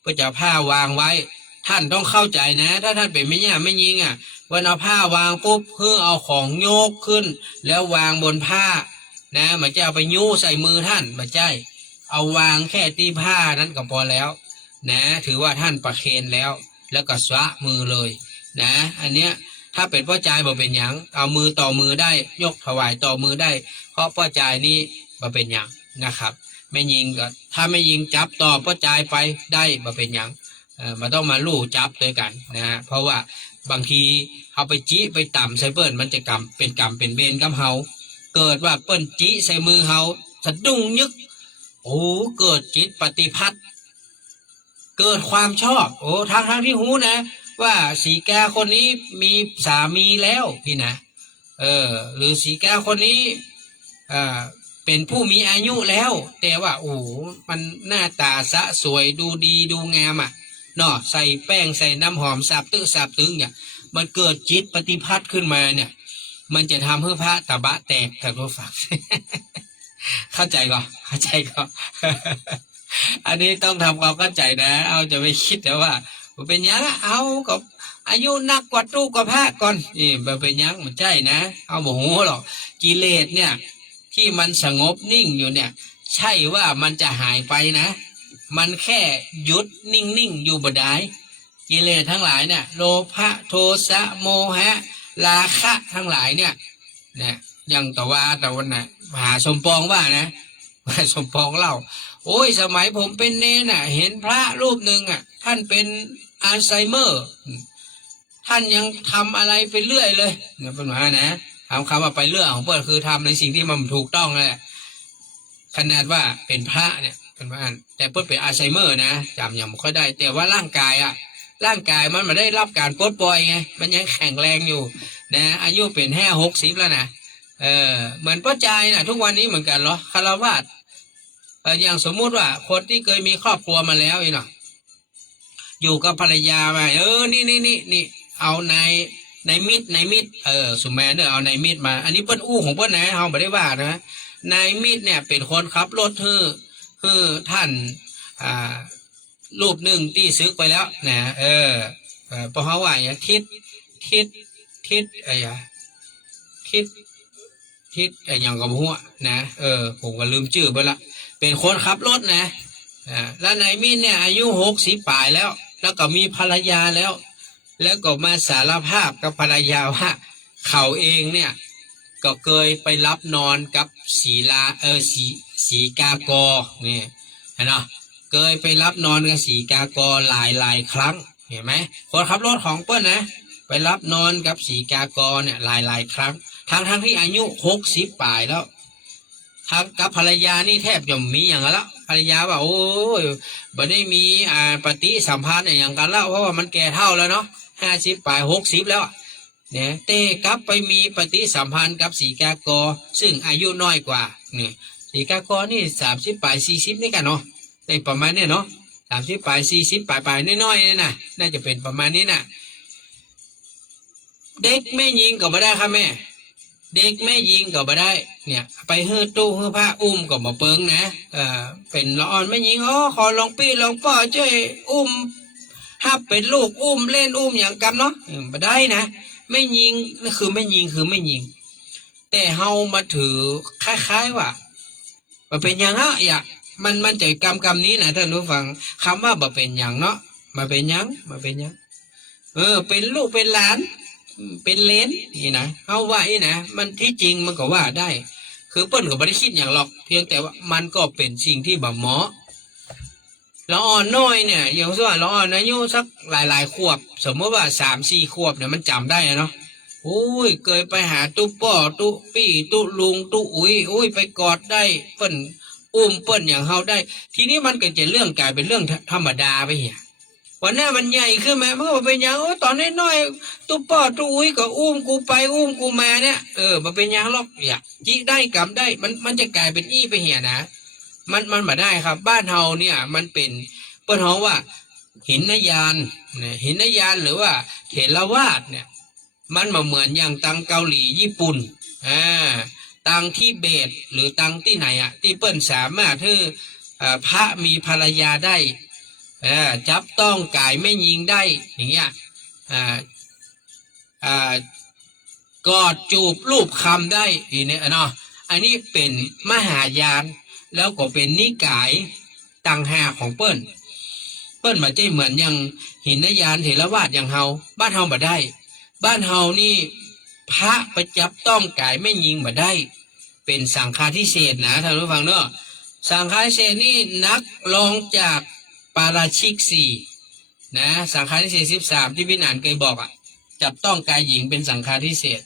เพื่อจะผ้าวางไว้ท่านต้องเข้าใจนะถ้าท่านเป็นไม่ย่าไม่ยิงวันเอาผ้าวางปุ๊บเพื่อเอาของโยกขึ้นแล้ววางบนผ้านะมันจะเอาไปยูใส่มือท่านไม่ใช่เอาวางแค่ตีผ้านั้นก็พอแล้วนะถือว่าท่านประเคนแล้วก็สวะมือเลยนะอันเนี้ยถ้าเป็นพ่อใจบ่เป็นหยังเอามือต่อมือได้ยกถวายต่อมือได้เพราะพ่อใจนี่บ่เป็นหยังนะครับไม่ยิงก็ถ้าไม่ยิงจับต่อพ่อใจไปได้บ่เป็นหยังมันต้องมาลู่จับด้วยกันนะฮะเพราะว่าบางทีเอาไปจี้ไปต่ำใส่เปิ้นมันจะกรรมเป็นเบนกับเฮาเกิดว่าเปิ้นจี้ใส่มือเฮาสะดุ้งยึกโอ้เกิดจิตปฏิพัทธ์เกิดความชอบโอ้ทั้งที่หูนะว่าสีแกคนนี้มีสามีแล้วพี่นะหรือสีแกคนนี้เป็นผู้มีอายุแล้วแต่ว่าโอ้มันหน้าตาสะสวยดูดีดูงามเนาะใส่แป้งใส่น้ำหอมสาบตึงเนี่ยมันเกิดจิตปฏิพัทธ์ขึ้นมาเนี่ยมันจะทำให้พระตะบะแตกทางโลกฝัก เข้าใจก็ อันนี้ต้องทำความเข้าใจนะเอาจะไม่คิดแต่ว่าเป็นยังเอากับอายุนักกว่าตู้กับพระก่อนนี่เป็นยังมันใช่นะเอาโมโหหรอกกิเลสเนี่ยที่มันสงบนิ่งอยู่เนี่ยใช่ว่ามันจะหายไปนะมันแค่หยุดนิ่งอยู่บ่ได้กิเลสทั้งหลายเนี่ยโลภะโทสะโมหะราคะทั้งหลายเนี่ยอย่างแต่วันน่ะมหาสมปองว่านะมหาสมปองเล่าโอ้ยสมัยผมเป็นเนนเห็นพระรูปหนึ่งท่านเป็นอัลไซเมอร์ท่านยังทำอะไรไปเรื่อยเลยเนี่ยเป็นว่านะทำคำว่าไปเรื่อยของเพื่อนคือทำในสิ่งที่มันถูกต้องแหละขนาดว่าเป็นพระเนี่ยเป็นว่าแต่เพื่อนเป็นอัลไซเมอร์นะจำยังไม่ค่อยได้แต่ว่าร่างกายมันไม่ได้รับการปลดปล่อยไงมันยังแข็งแรงอยู่นะอายุเป็น60แล้วนะเหมือนป้าใจนะทุกวันนี้เหมือนกันเหรอคารวะอย่างสมมุติว่าคนที่เคยมีครอบครัวมาแล้วเนาะอยู่กับภรรยามานี่เอาในมิตรสุแมนเอาในมิตรมาอันนี้เปิ้นอู้ของเปิ้นนะเฮาไม่ได้ว่านะนายมิตรเนี่ยเป็นคนขับรถคือท่านรูปหนึ่งที่ซึกไปแล้วนะ เพราะเขาว่าอย่างทิศไอ้อะทิศไอ้อย่างกับหัวนะผมก็ลืมชื่อไปละเป็นคนขับรถนะแล้วนายมินเนี่ยอายุ60ปลายแล้วก็มีภรรยาแล้วก็มาสารภาพกับภรรยาว่าเขาเองเนี่ยก็เคยไปรับนอนกับสีกากอนี่เห็นไหมเคยไปรับนอนกับสีกากอหลายครั้งเห็นไหมคนขับรถของเปิ้ลนะไปรับนอนกับสีกากอเนี่ยหลายครั้งทั้งที่อายุ60ปลายแล้วทางกับภรรยานี่แทบจะมีอย่างนั้นแล้วภรรยาว่าโอ้ยบ่ได้มีปฏิสัมพันธ์อย่างกันแล้วเพราะว่ามันแก่เท่าแล้วเนาะ50ปลาย60แล้วเนี่ยเต้กลับไปมีปฏิสัมพันธ์กับสีกากอซึ่งอายุน้อยกว่าเนี่ยสีกากอนี่30ปลาย40นี่กันเนาะในประมาณนี้เนาะ30ปลาย40ปลายน้อยๆนี่นะน่าจะเป็นประมาณนี้นะเด็กไม่ยิงก็ไม่ได้ครับแม่เด็กแม่ยิงก็บ่ได้เนี่ยไปเฮือตู้เฮือผ้าอุ้มก็บ่เปิงนะเป็นละอ่อนแม่ยิงขอลองปี้ลองป้อช่วยอุ้มถ้าเป็นลูกอุ้มเล่นอุ้มอย่างกันเนาะบ่ได้นะไม่ยิงคือไม่ยิงคือไม่ยิงแต่เฮามาถือคล้ายๆว่าบ่เป็นอย่างฮะอย่ามันใจกรรมนี้นะท่านผู้ฟังคำว่าบ่เป็นอย่างเนาะมาเป็นอย่างเป็นลูกเป็นหลานเป็นเลนนี่นะเขาว่านี่นะมันที่จริงมันก็ว่าได้คือเปิ้ลก็ไม่ได้คิดอย่างหรอกเพียงแต่ว่ามันก็เป็นสิ่งที่บ่เหมาะละอ่อนน้อยเนี่ยอย่างส่วนละอ่อนอายุสักหลายขวบสมมติว่า3-4 ขวบเนี่ยมันจำได้เนาะโอ้ยเคยไปหาตุ๊ป้อตุ๊ปี้ตุ๊ลุงตุ๊อุ้ยไปกอดได้เปิ้ลอุ้มเปิ้ลอย่างเฮาได้ทีนี้มันก็จะเรื่องกลายเป็นเรื่องธรรมดาไปเหี้ยวันนี้มันใหญ่ขึ้นไหมมันก็เป็นอย่างตอนน้อยๆตุ๊ป้อตุ๊อุ้ยก็อุ้มกูไปอุ้มกูมาเนี่ยมันเป็นอย่างหรอกอยากจิได้กำได้มันจะกลายเป็นอี้ไปเหี้ยนะมันมาได้ครับบ้านเฮาเนี่ยมันเป็นเปิ้นเฮาว่าหินยานเนี่ยหินยานหรือว่าเถรวาทเนี่ยมันมาเหมือนอย่างตังเกาหลีญี่ปุ่นตังที่เบตหรือตังที่ไหนที่เปิ้นสามารถที่พระมีภรรยาได้จับต้องกายไม่ยิงได้อย่างเงี้ยกอดจูบรูปคำได้เนี่ยเนาะอันนี้เป็นมหายานแล้วก็เป็นนิกายต่างหากของเปิ้ลมาใจเหมือนอย่างหินยานเถรวาทอย่างเฮาบ้านเฮาบ่ได้บ้านเฮานี่พระประจับต้องกายไม่ยิงบ่ได้เป็นสังฆาทิเศษนะท่านผู้ฟังเนาะสังฆาทิเศษนี่นักรองจากปาราชิก4นะสังฆาทิเศษ13ที่พี่หนานเคยบอกจับต้องกายหญิงเป็นสังฆาทิเศษ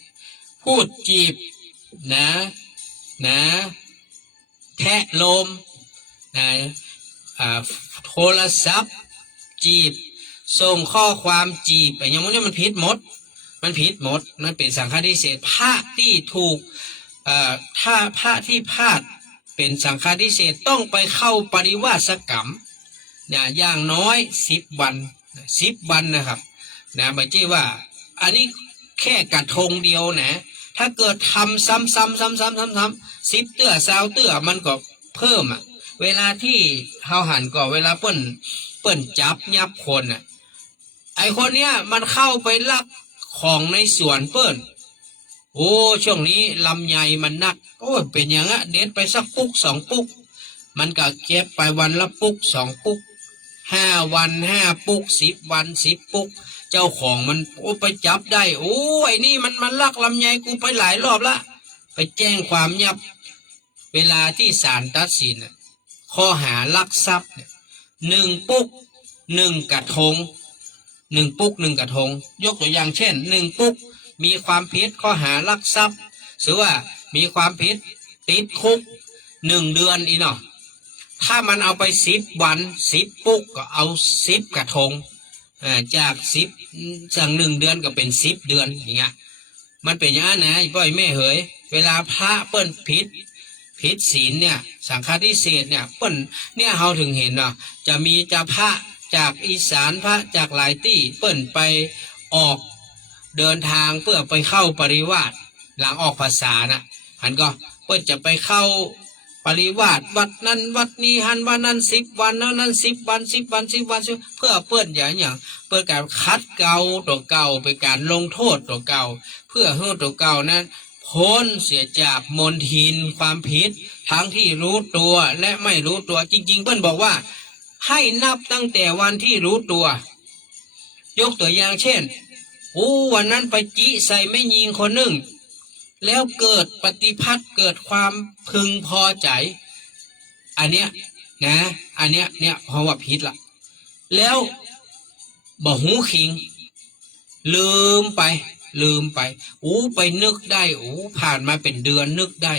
พูดจีบนะแทะโลมนะโทรศัพท์จีบส่งข้อความจีบอย่างนี้มันผิดหมดมันเป็นสังฆาทิเศษพระที่ถูกถ้าพระที่พลาดเป็นสังฆาทิเศษต้องไปเข้าปริวาสกรรมอย่างน้อย10 วันนะครับนะไม่ใช่ว่าอันนี้แค่กระทงเดียวนะถ้าเกิดทำซ้ำ10 เตื้อ20 เตื้อมันก็เพิ่มเวลาที่เฮาหันก็เวลาเปิ้นจับยับคนไอคนเนี้ยมันเข้าไปลักของในสวนเปิ้นโอ้ช่วงนี้ลำไยมันนักโอ้เป็นอย่างเด็ดไปสักปุ๊ก2 ปุ๊กมันก็เก็บไปวันละปุ๊ก2 ปุ๊ก5 วัน5 ปุ๊ก10 วัน10 ปุ๊กเจ้าของมันไปจับได้โอ้ไอ้นี่มันลักลำไยกูไปหลายรอบละไปแจ้งความยับเวลาที่ศาลตัดสินข้อหาลักทรัพย์1 ปุ๊ก1 กระทง1 ปุ๊ก1 กระทงยกตัวอย่างเช่น1 ปุ๊กมีความผิดข้อหาลักทรัพย์หรือว่ามีความผิดติดคุก1 เดือนอีเนาะถ้ามันเอาไป10 วัน10 ปุ๊กก็เอา10 กระทงจาก10จาก1 เดือนก็เป็น10 เดือนอย่างเงี้ยมันเป็นอย่างนั้นนะพ่อยแม่เหยเวลาพระเปิ้นผิดศีลเนี่ยสังฆาทิเศษเนี่ยเปิ้นเนี่ยเราถึงเห็นเนาะจะมีพระจากอีสานพระจากหลายที่เปิ้นไปออกเดินทางเพื่อไปเข้าปริวาสหลังออกพรรษาอันก็เปิ้นจะไปเข้า ปริวาสวัดนั้นวัดนี้หันวันนั้น10 วันนั้น10 วัน10 วันเพื่อเปิ้นอย่างเปิดการคัดเกลาตัวเก่าเป็นการลงโทษตัวเก่าเพื่อให้ตัวเก่านั้นพ้นเสียจากมลทินความผิดทั้งที่รู้ตัวและไม่รู้ตัวจริงๆเปิ้นบอกว่าให้นับตั้งแต่วันที่รู้ตัวยกตัวอย่างเช่นวันนั้นไปจิใส่แม่ยิงคนหนึ่งแล้วเกิดปฏิพัทธ์เกิดความพึงพอใจอันเนี้ยนะอันเนี้ยเนี่ยเพราะว่าผิดละแล้วบ่หูคิงลืมไปไปนึกได้ผ่านมาเป็นเดือนนึกได้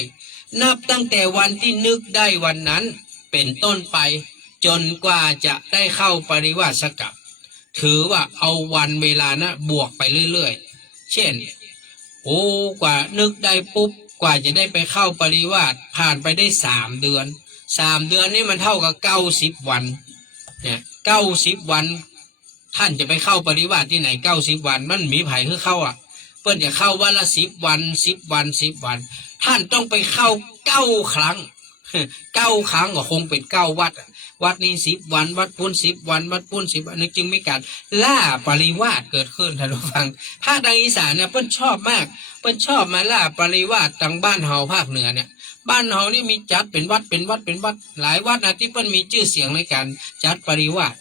นับตั้งแต่วันที่นึกได้วันนั้นเป็นต้นไปจนกว่าจะได้เข้าปริวาสกับถือว่าเอาวันเวลานะบวกไปเรื่อยๆเช่นกว่านึกได้ปุ๊บกว่าจะได้ไปเข้าปริวาสผ่านไปได้3 เดือน3 เดือนนี่มันเท่ากับ90 วันเนี่ย90 วันท่านจะไปเข้าปริวาสที่ไหน90 วันมันมีไผให้เข้าอ่ะเปิ้นจะเข้าวันละ10 วันท่านต้องไปเข้า9 ครั้ง9 ครั้งก็คงเป็น9 วัดวัดนี้10 วันวัดปุ้น10 วันวัดปุ้น10 วันนึกจึงไม่การล่าปริวาสเกิดขึ้นท่านผู้ฟังภาคทางอีสานเนี่ยเปิ้นชอบมากเปิ้นชอบมาล่าปริวาสทางบ้านเฮาภาคเหนือเนี่ยบ้านเฮานี่มีจัดเป็นวัดหลายวัดนะที่เปิ้นมีชื่อเสียงในการจัดปริวาส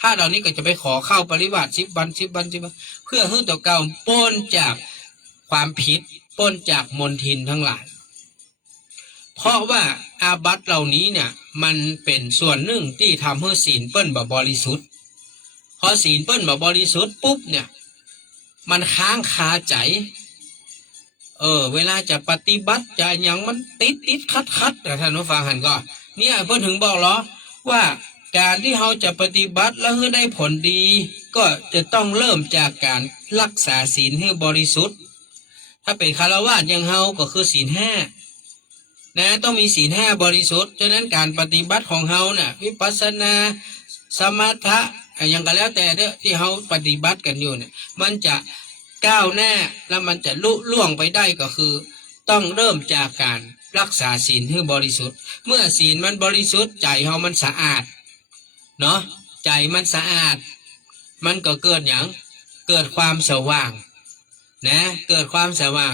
ถ้าเหล่านี้ก็จะไปขอเข้าปริวาส10 วันเพื่อให้ตัวเก่าพ้นจากความผิดพ้นจากมลทินทั้งหลายเพราะว่าอาบัติเหล่านี้เนี่ยมันเป็นส่วนหนึ่งที่ทำให้ศีลเปิ้นบริสุทธิ์พอศีลเปิ้นบริสุทธิ์ปุ๊บเนี่ยมันค้างคาใจเวลาจะปฏิบัติจะอย่างมันติดคัดแต่ท่านผู้ฟังหันก็เนี่ยเพิ่นถึงบอกเหรอว่าการที่เราจะปฏิบัติแล้วให้ได้ผลดีก็จะต้องเริ่มจากการรักษาศีลให้บริสุทธิ์ถ้าเป็นฆราวาสอย่างเราก็คือศีล5นะต้องมีศีล5บริสุทธิ์ฉะนั้นการปฏิบัติของเราเนี่ยวิปัสสนาสมถะอย่างก็แล้วแต่เด้อที่เราปฏิบัติกันอยู่เนี่ยมันจะก้าวหน้าแล้วมันจะลุล่วงไปได้ก็คือต้องเริ่มจากการรักษาศีลให้บริสุทธิ์เมื่อศีลมันบริสุทธิ์ใจเรามันสะอาดเนาะใจมันสะอาดมันก็เกิดอย่างเกิดความสว่างนะเกิดความสว่า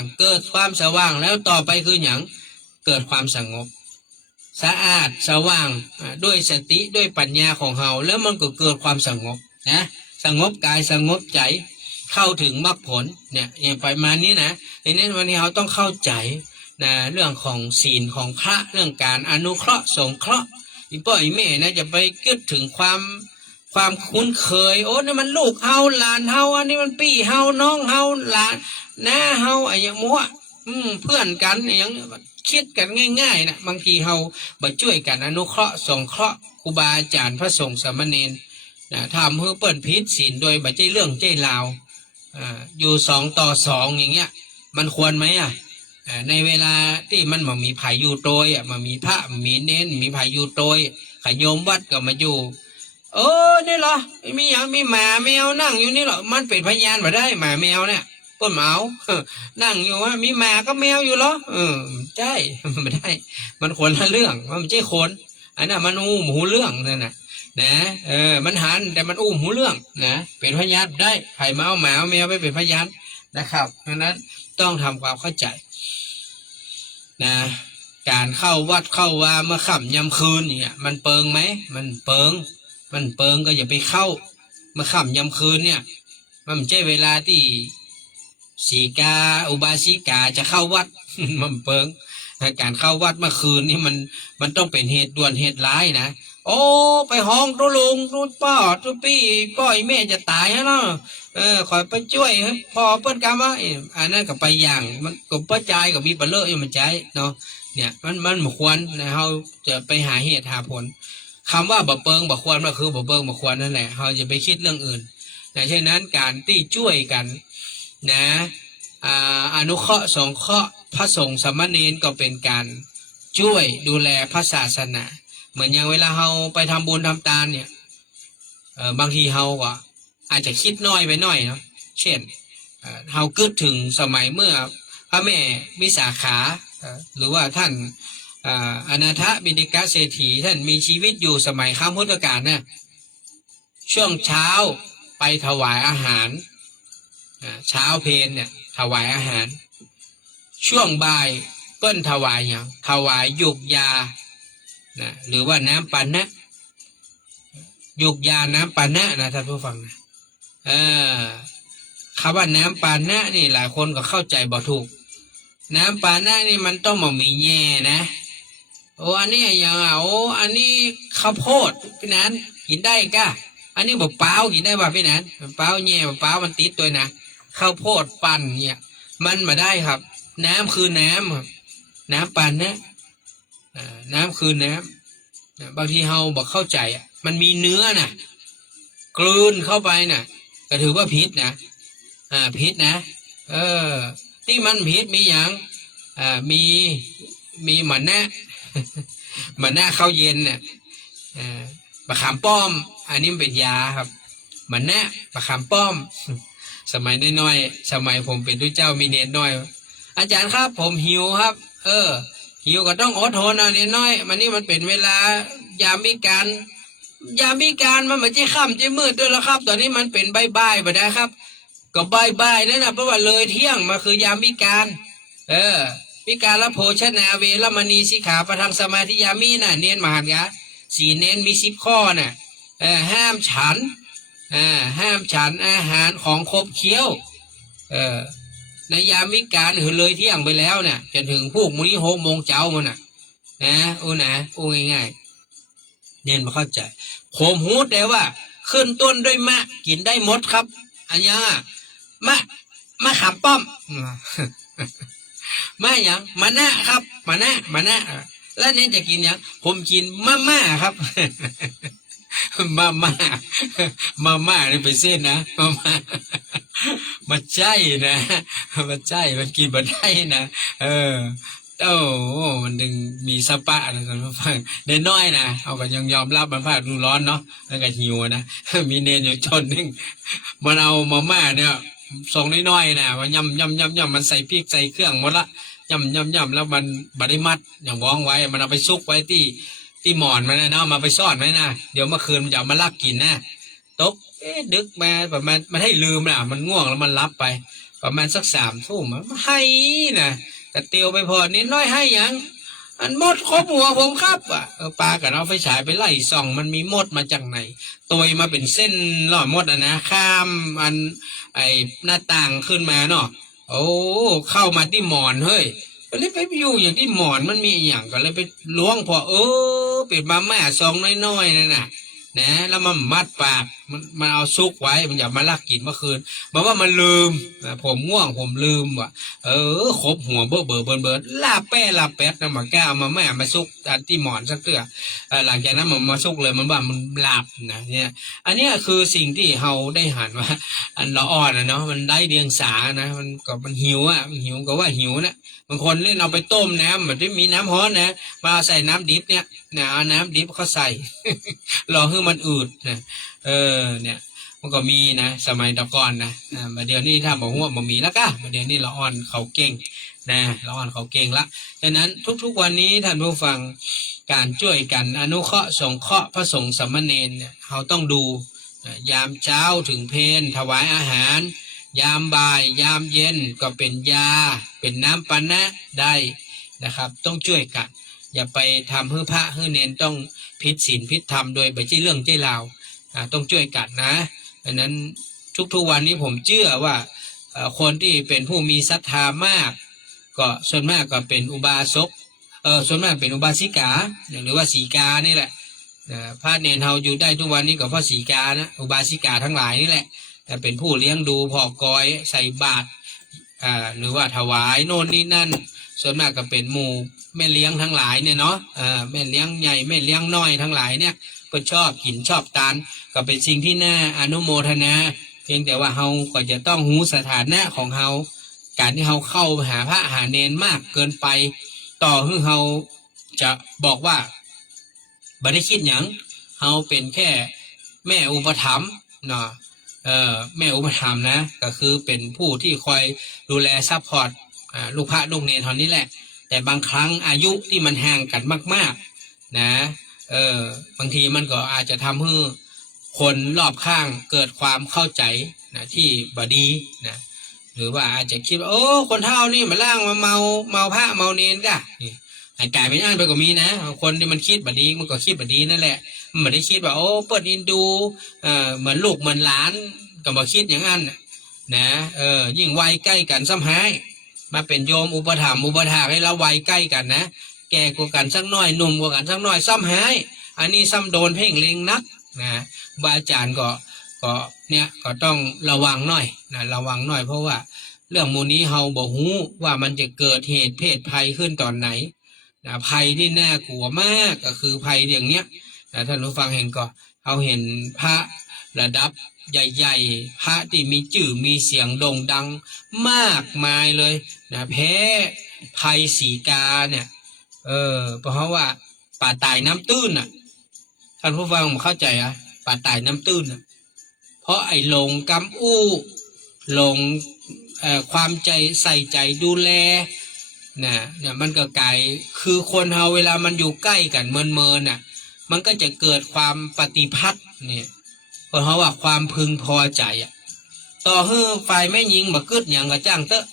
งแล้วต่อไปคืออย่างเกิดความสงบสะอาดสว่างด้วยสติด้วยปัญญาของเราแล้วมันก็เกิดความสงบนะสงบกายสงบใจเข้าถึงมรรคผลเนี่ยอย่างไปมานี้นะในนี้วันนี้เราต้องเข้าใจนะเรื่องของศีลของพระเรื่องการอนุเคราะห์สงเคราะห์อีพ่ออีแม่นะจะไปคิดถึงความคุ้นเคยนี่มันลูกเฮาหลานเฮาอันนี้มันพี่เฮาน้องเฮาหลานน้าเฮาไอ้อย่างมัวเพื่อนกันอย่างคิดกันง่ายๆนะบางทีเฮามาช่วยกันอนุเคราะห์สงเคราะห์ครูบาอาจารย์พระสงฆ์สามเณรนะทำให้เปิ้นผิดศีลโดยบัจเจเรื่องเจ้ลาวอยู่2 ต่อ 2อย่างเงี้ยมันควรไหมในเวลาที่มันมีไผ่อยู่โตยมันมีพระมีเน้นมีไผ่อยู่โตยขโยมวัดก็มาอยู่นี่เหรอมีอย่างมีหมาแมวนั่งอยู่นี่เหรอมันเป็นพยานมาได้หมาแมวเนี่ยต้นเมานั่งอยู่ว่ามีหมาก็แมวอยู่เหรอใช่ไม่ได้มันคนละเรื่องมันไม่ใช่คนอันนั้นมันอู้หูเรื่องนั่นนะมันหันแต่มันอู้หูเรื่องนะเป็นพยานได้ไผ่เมาหมาแมวไปเป็นพยานนะครับดังนั้นต้องทำความเข้าใจนะการเข้าวัดเข้าวาเมื่อค่ำยามคืนเนี่ยมันเปิงไหมมันเปิงก็อย่าไปเข้าเมื่อค่ำยามคืนเนี่ยมันไม่ใช่เวลาที่สีกาอุบาสิกาจะเข้าวัด มันเปิงการเข้าวัดเมื่อคืนนี่มันต้องเป็นเหตุด่วนเหตุร้ายนะไปห้องตุลุงตุป้อตุปี้ป้อยแม่จะตายฮะเนาะคอยไปช่วยพอเปิ้นกรรมว่าอันนั้นก็ไปอย่างมันก็ป้าใจก็มีปลาเลอะอยู่มันใจเนาะเนี่ยมันควรนะเราจะไปหาเหตุหาผลคำว่าบ่เปิงบ่ควรก็คือบ่เปิงบ่ควรนั่นแหละเราจะไปคิดเรื่องอื่นดังนั้นการที่ช่วยกันนะอนุเคราะห์สงเคราะห์พระสงฆ์สามเณรก็เป็นการช่วยดูแลพระศาสนาเหมือนอย่างเวลาเราไปทำบุญทำทานเนี่ยบางทีเราก็อาจจะคิดน้อยไปหน่อยเนาะเช่นเราคิดถึงสมัยเมื่อพระแม่วิสาขาหรือว่าท่าน อนาถบิณฑิกเศรษฐีท่านมีชีวิตอยู่สมัยข้ามพุทธกาลนะช่วงเช้าไปถวายอาหารเช้าเพลเนี่ยถวายอาหารช่วงบ่ายเปิ้นถวายอย่างถวายยุกยานะหรือว่าน้ำปันนะยุกยาน้ำปันนะนะท่านผู้ฟังนะคำว่าน้ำปานะนี่หลายคนก็เข้าใจบ่ถูกน้ำปานะนี่มันต้องมามีแง่นะโอ้อันนี้อย่างโอ้อันนี้ข้าวโพดพี่นันกินได้ก้าอันนี้บอกเปล่ากินได้ป่ะพี่นันเปล่าแง่เปล่ามันติดตัวนะข้าวโพดปั่นเนี่ยมันมาได้ครับน้ำคือน้ำครับน้ำปานะน้ำคือน้ำบางทีเราบอกเข้าใจมันมีเนื้อน่ะกลืนเข้าไปน่ะก็ถือว่าพิษนะพิษนะนี่มันพิษมีอย่างมีหมันนะหมันนะข้าวเย็นเนี่ยมะขามป้อมอันนี้มันเป็นยาครับหมันนะมะขามป้อมสมัยน้อยๆสมัยผมเป็นด้วยเจ้ามีเนนน้อยอาจารย์ครับผมหิวครับหิวก็ต้องอดทนเอาเนนน้อยมันนี่มันเป็นเวลายามวิกาลมันไม่ใช่ค่ำใช่มืดด้วยแล้วครับตอนนี้มันเป็นบ่ายไปได้ครับก็บ่ายนั่นนะเพราะว่าเลยเที่ยงมาคือยามวิกาลวิกาลโภชนาเวรมณีสิกขาปะทังสมาธิยามีน่ะเน้นมหันต์กะ4เน้นมี10ข้อน่ะห้ามฉันอาหารของคบเคี้ยวในยามวิกาลหรือเลยเที่ยงไปแล้วเนี่ยจนถึงพวกมื้อนี้6 โมงเช้ามันน่ะง่ายๆเน้นมาเข้าใจผมหูแต่ว่าขึ้นต้นด้วยมะกินได้หมดครับอันยังมะขามป้อมมาอย่างมานะครับมานะแล้วเน้นจะกินอย่างผมกินม่าครับม่านี่เป็นเส้นนะมาใจนะมาใจมันกินมาได้นะมันดึงมีสปะนะท่านผู้ฟังเน้นน้อยนะเอาก็ยังยอมรับมันพลาดดูร้อนเนาะแล้วก็หิวนะมีเนนอยู่จนนึงมันเอามาม่าเนี่ยส่งน้อยๆนะมันย่ำมันใส่พริกใส่เครื่องหมดละย่ำแล้วมันบัดได้มัดอย่างว่องไว้มันเอาไปซุกไว้ที่หมอนมันนะเนาะมาไปซ่อนไว้นะเดี๋ยวเมื่อคืนมันจะเอามาลักกินนะตกดึกมาประมาณมันให้ลืมนะมันง่วงแล้วมันรับไปประมาณสัก3 ทุ่มมันให้นะกระเตียวไปพอนิดน้อยให้ยังอันมดครบหัวผมครับปลากับเอาไฟฉายไปไล่ส่องมันมีมดมาจากไหนตัวมาเป็นเส้นหลอดมดนะข้ามอันไอหน้าต่างขึ้นมาเนาะโอ้เข้ามาที่หมอนเฮ้ยก็เลยไปอยู่อย่างที่หมอนมันมีอย่างก็เลยไปล้วงพอเป็นมาม่าซองน้อยๆนั่นน่ะนะแล้วมันมัดปากมันเอาซุกไว้มันอยากมาลักกินเมื่อคืนบอกว่ามันลืมผมง่วงผมลืมว่ะขบหัวเบิ่นลาแป๊ดนะมันก้ามาแม่มาซุกที่หมอนสักเตื้อหลังจากนั้นมันมาซุกเลยมันว่ามันหลับนะเนี่ยอันนี้คือสิ่งที่เราได้หันว่าอันละอ่อนนะเนาะมันได้เดียงสานะมันหิวมันหิวก็ว่าหิวนะบางคนเล่นเอาไปต้มน้ำแบบที่มีน้ำฮ้อนนะมาใส่น้ำดิบเนี่ยเอาน้ำดิบเขาใส่ รอให้มันอืดนะเนี่ยมันก็มีนะสมัยตะก่อนนะมาเดี๋ยวนี้ถ้าบอกว่ามันมีแล้วก็มาเดี๋ยวนี้ละอ่อนเขาเก่งนะละอ่อนเขาเก่งละดังนั้นทุกๆวันนี้ท่านผู้ฟังการช่วยกันอนุเคราะห์สงเคราะห์พระสงฆ์สามเณรเนี่ยเขาต้องดูยามเช้าถึงเพลถวายอาหารยามบ่ายยามเย็นก็เป็นยาเป็นน้ำปานะได้นะครับต้องช่วยกันอย่าไปทำให้พระให้เนนต้องผิดศีลผิดธรรมโดยไม่ใช่เรื่องใช่ราวต้องช่วยกันนะดังนั้นทุกวันนี้ผมเชื่อว่าคนที่เป็นผู้มีศรัทธามากก็ส่วนมากก็เป็นอุบาสกส่วนมากเป็นอุบาสิกาหรือว่าสีกานี่แหละพระเนนเฮาอยู่ได้ทุกวันนี้ก็เพราะสีกานะอุบาสิกาทั้งหลายนี่แหละเป็นผู้เลี้ยงดูพอกอยใส่บาตรหรือว่าถวายโน่นนี่นั่นส่วนมากก็เป็นหมู่แม่เลี้ยงทั้งหลายเนี่ยเนาะแม่เลี้ยงใหญ่แม่เลี้ยงน้อยทั้งหลายเนี่ยก็ชอบกินชอบทานก็เป็นสิ่งที่น่าอนุโมทนาเพียงแต่ว่าเฮาก็จะต้องรู้สถานะของเฮาการที่เฮาเข้าหาพระหาเนนมากเกินไปต่อให้เฮาจะบอกว่าบ่ได้คิดหยังเฮาเป็นแค่แม่อุปถัมภ์เนาะแม่อุปถัมภ์นะก็คือเป็นผู้ที่คอยดูแลซัพพอร์ตลูกพระลูกเนรเท่านี้แหละ แต่บางครั้งอายุที่มันห่างกันมากๆนะบางทีมันก็อาจจะทำให้คนรอบข้างเกิดความเข้าใจนะที่บดีนะหรือว่าอาจจะคิดว่าโอ้คนเฒ่านี่มาล่างมาเมาพระเมาเนนกะนี่กลายเป็นอันไปก็มีนะคนที่มันคิดบดีมันก็คิดบดีนั่นแหละมันไม่ได้คิดว่าโอ้เปิดอินดูเหมือนลูกเหมือนหลานก็บ่คิดอย่างนั้นนะยิ่งวัยใกล้กันซ้ำหายมาเป็นโยมอุปถัมภ์อุปถากให้เราวัยใกล้กันนะแก่กว่ากันสักน้อยหนุ่มกว่ากันสักน้อยซ้ำหายอันนี้ซ้ำโดนเพ่งเล็งนักนะบาอาจารย์ก็เนี่ยก็ต้องระวังหน่อยนะระวังหน่อยเพราะว่าเรื่องมูนี้เฮาบ่ฮู้ว่ามันจะเกิดเหตุเพศภัยขึ้นตอนไหนนะภัยที่น่ากลัวมากก็คือภัยอย่างเนี้ยนะท่านผู้ฟังเห็นก็เราเห็นพระระดับใหญ่ๆพระที่มีชื่อมีเสียงโด่งดังมากมายเลยนะแพ้ภัยสีกาเนี่ยเพราะว่าป่าตายน้ำตื้นอ่ะท่านผู้ฟังผมเข้าใจอ่ะป่าตายน้ำตื้นอ่ะเพราะไอ้หลงกำอู้หลงความใจใส่ใจดูแลเนี่ยมันก็กลายคือคนเฮาเวลามันอยู่ใกล้กันเมินน่ะมันก็จะเกิดความปฏิพัทธ์เนี่ยเพราะว่าความพึงพอใจอ่ะต่อให้ฝ่ายแม่หญิงมากึดอย่างกระจ้างเตอะ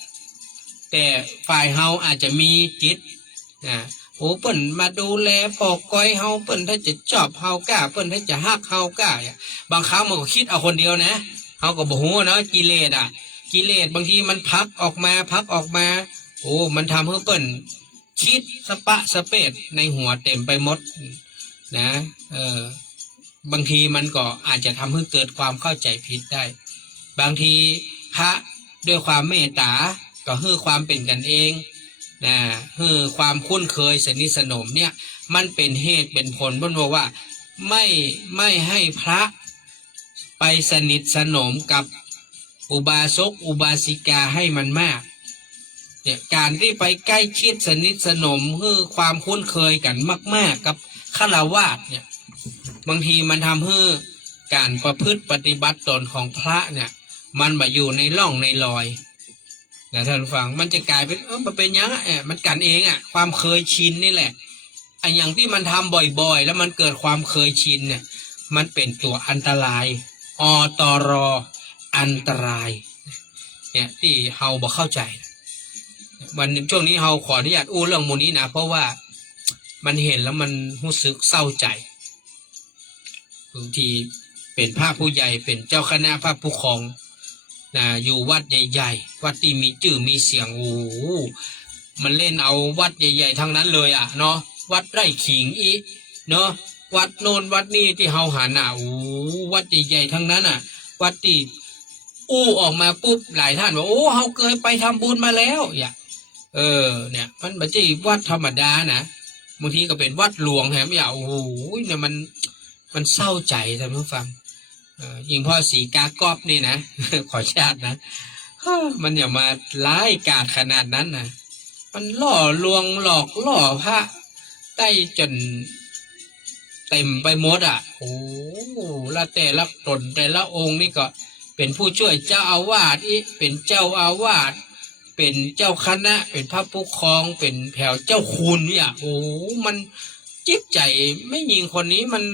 แต่ฝ่ายเฮาอาจจะมีจิตโอ้เปิ้นมาดูแลปอกก้อยเฮาเปิ้นถ้าจะชอบเฮากล้าเปิ้นถ้าจะฮักเฮากล้าบางครั้งมันก็คิดเอาคนเดียวนะเฮาก็บ่ฮู้เนาะกิเลสบางทีมันพักออกมาโอ้มันทำให้เปิ้นคิดสปะสเปดในหัวเต็มไปหมดนะบางทีมันก็อาจจะทำให้เกิดความเข้าใจผิดได้บางทีพระด้วยความเมตตาก็ให้ความเป็นกันเองนะให้ความคุ้นเคยสนิทสนมเนี่ยมันเป็นเหตุเป็นผลเพราะว่าไม่ให้พระไปสนิทสนมกับอุบาสกอุบาสิกาให้มันมากเนี่ยการที่ไปใกล้ชิดสนิทสนมให้ความคุ้นเคยกันมากๆกับฆราวาสเนี่ยบางทีมันทำให้การประพฤติปฏิบัติตนของพระเนี่ยมันมาอยู่ในร่องในรอยนะท่านฟังมันจะกลายเป็นมันเป็นยังมันกันเองความเคยชินนี่แหละไอ้อย่างที่มันทำบ่อยๆแล้วมันเกิดความเคยชินเนี่ยมันเป็นตัวอันตรายตรอันตรายเนี่ยที่เฮาบ่เข้าใจวันช่วงนี้เฮาขออนุญาตอู้เรื่องมูนี้นะเพราะว่ามันเห็นแล้วมันรู้สึกเศร้าใจบางทีเป็นพระผู้ใหญ่เป็นเจ้าคณะพระผู้ครองอยู่วัดใหญ่ๆวัดที่มีชื่อมีเสียงโอ้มันเล่นเอาวัดใหญ่ๆทั้งนั้นเลยเนาะวัดไร่ขิงอีเนาะวัดโน่นวัดนี้ที่เฮาหันโอ้วัดใหญ่ๆทั้งนั้นวัดที่อู้ออกมาปุ๊บหลายท่านว่าโอ้เฮาเคยไปทำบุญมาแล้วเนี่ยมันไม่ใช่วัดธรรมดานะบางทีก็เป็นวัดหลวงแถมโอ้โหเนี่ยมันเศร้าใจท่านผู้ฟังยิ่งพ่อสีกากอบนี่นะ ขอชาตินะมันอย่ามาร้ายกาจขนาดนั้นนะมันล่อลวงหลอกล่อพระได้จนเต็มไปหมดโอ้ละแต่ละตนแต่ละองค์นี่ก็เป็นผู้ช่วยเจ้าอาวาสเป็นเจ้าอาวาสเป็นเจ้าคณะเป็นพระปกครองเป็นแผ่วเจ้าคุณเนี่ยโอ้มันจิตใจไม่ยิงคนนี้มัน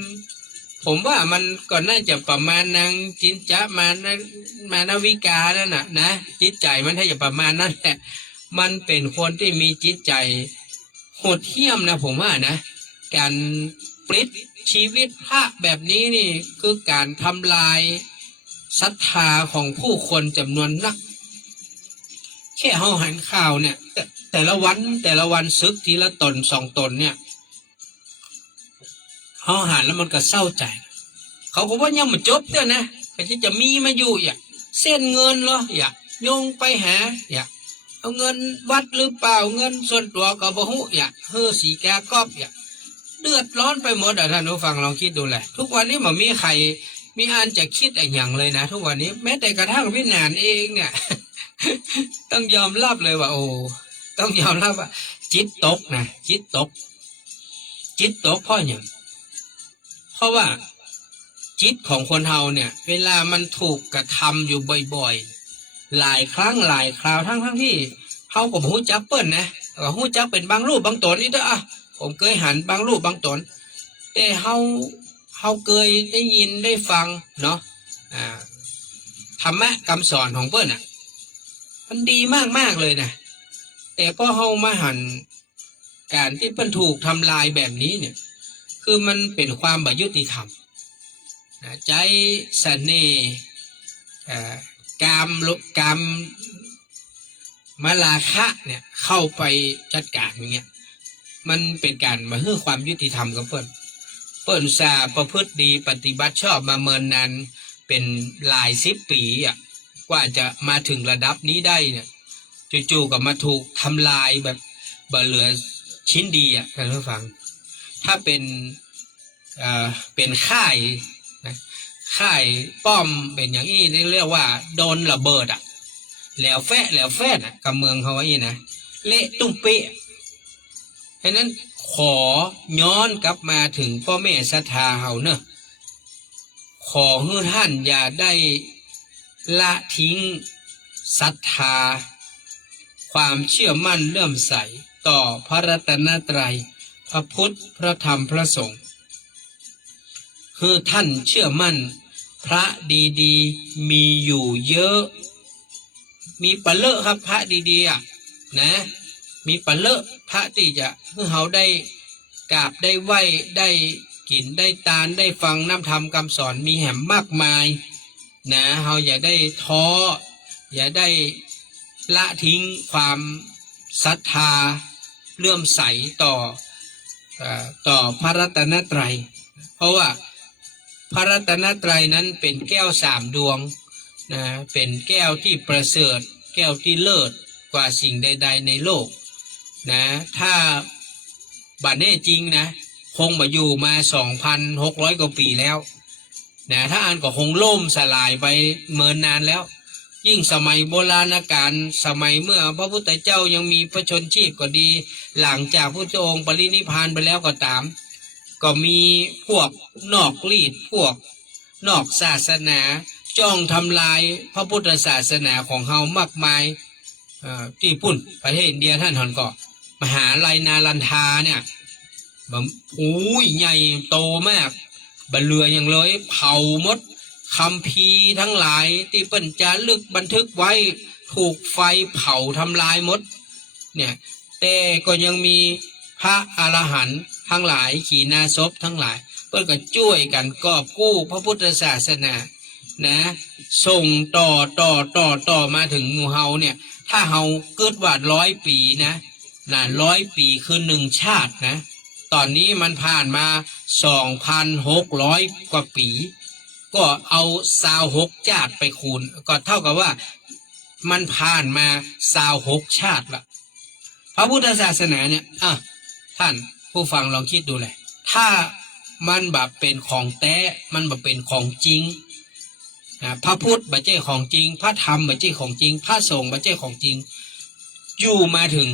ผมว่ามันก็น่าจะประมาณนางจินจะมานาวิกานั่นนะจิตใจมันถ้าจะประมาณนั้นแหละมันเป็นคนที่มีจิตใจโหดเหี้ยมนะผมว่านะการปลิดชีวิตพระแบบนี้นี่คือการทำลายศรัทธาของผู้คนจำนวนนักแค่เฮาหันข่าวเนี่ยแต่ละวันซึกทีละตน2 ตนเนี่ยเฮาหันแล้วมันก็เศร้าใจเขาก็ว่ายังไม่จบเด้อนะก็จะมีมาอยู่เส้นเงินเหรอโยงไปหาเอาเงินวัดหรือเปล่าเงินส่วนตัวก็บ่ฮู้เฮ้อสีแกกอบเดือดร้อนไปหมดท่านผู้ฟังลองคิดดูแหละทุกวันนี้มันมีใครมีอันจะคิดอย่างเลยนะทุกวันนี้แม้แต่กระทั่งวิญญาณเองเนี่ย ต้องยอมรับเลยว่าโอ้ต้องยอมรับว่าจิตตกนะจิตตกเพราะอย่างเพราะว่าจิตของคนเฮาเนี่ยเวลามันถูกกระทำอยู่บ่อยๆหลายครั้งหลายคราวทั้งที่เฮาก็บ่รู้จักเปิ้นนะ ก็ฮู้จักเป็นบางรูปบางตนนี่เด้ออ่ะผมเคยหันบางรูปบางตนแต่เฮาเคยได้ยินได้ฟังเนาะธรรมะคำสอนของเพิ่นอ่ะมันดีมากๆเลยนะแต่พอเฮามาหันการที่เพิ่นถูกทำลายแบบนี้เนี่ยคือมันเป็นความบ่ยุติธรรมใจเสน่ห์กามมาลาคะเนี่ยเข้าไปจัดการอย่างเงี้ยมันเป็นการมาให้ความยุติธรรมกับเปิ้นสาประพฤติดีปฏิบัติชอบมาเมินนานเป็นหลาย10 ปีอ่ะกว่าจะมาถึงระดับนี้ได้เนี่ยจู่ๆก็มาถูกทำลายแบบเหลือชิ้นดีอ่ะท่านผู้ฟังถ้าเป็นค่ายนะค่ายป้อมเป็นอย่างนี้เรียกว่าโดนระเบิดอ่ะแล้วแฟะอ่ะกับเมืองเขาไว้นะเละตุ้มเป๊ะฉะนั้นขอย้อนกลับมาถึงพ่อแม่ศรัทธาเฮาเนอะขอให้ท่านอย่าได้ละทิ้งศรัทธาความเชื่อมั่นเลื่อมใสต่อพระรัตนตรัยพระพุทธพระธรรมพระสงฆ์คือท่านเชื่อมั่นพระดีๆมีอยู่เยอะมีปะเลอะครับพระดีๆอ่ะนะมีปะเลอะพระที่จะให้เขาได้กราบได้ไหว้ได้กินได้ตานได้ฟังน้ำธรรมคำสอนมีแห่มมากมายนะเขาอย่าได้ท้ออย่าได้ละทิ้งความศรัทธาเลื่อมใสต่อพระรัตนตรัยเพราะว่าพระรัตนตรัยนั้นเป็นแก้ว3 ดวงนะเป็นแก้วที่ประเสริฐแก้วที่เลิศกว่าสิ่งใดๆในโลกนะถ้าบัดนี้จริงนะคงมาอยู่มา 2,600 กว่าปีแล้วนะถ้าอันก็คงล่มสลายไปเมินนานแล้วยิ่งสมัยโบราณกาลสมัยเมื่อพระพุทธเจ้ายังมีพระชนชีพก็ดีหลังจากพระองค์ปรินิพพานไปแล้วก็ตามก็มีพวกนอกรีดพวกนอกศาสนาจ้องทำลายพระพุทธศาสนาของเฮามากมายที่ปุ่นประเทศอินเดียท่านหอนก็มหาลัยนาลันทาเนี่ยแบบโอ้ยใหญ่โตมากบรรเลืออย่างเลยเผาหมดคัมภีร์ทั้งหลายที่เปิ้นจารึกบันทึกไว้ถูกไฟเผาทำลายหมดเนี่ยแต่ก็ยังมีพระอรหันต์ทั้งหลายขีณาสพทั้งหลายเปิ้นก็ช่วยกันกอบกู้พระพุทธศาสนานะส่งต่อมาถึงหมู่เฮาเนี่ยถ้าเฮาเกิดว่า100 ปีนะ100 ปีคือ1 ชาตินะตอนนี้มันผ่านมา 2,600 กว่าปีก็เอา26 ชาติไปคูณก็เท่ากับว่ามันผ่านมา26 ชาติละพระพุทธศาสนาเนี่ยท่านผู้ฟังลองคิดดูเลยถ้ามันแบบเป็นของแท้มันแบบเป็นของจริงพระพุทธบัจเจ้ของจริงพระธรรมบัจเจ้ของจริงพระสงฆ์บัจเจ้ของจริงอยู่มาถึง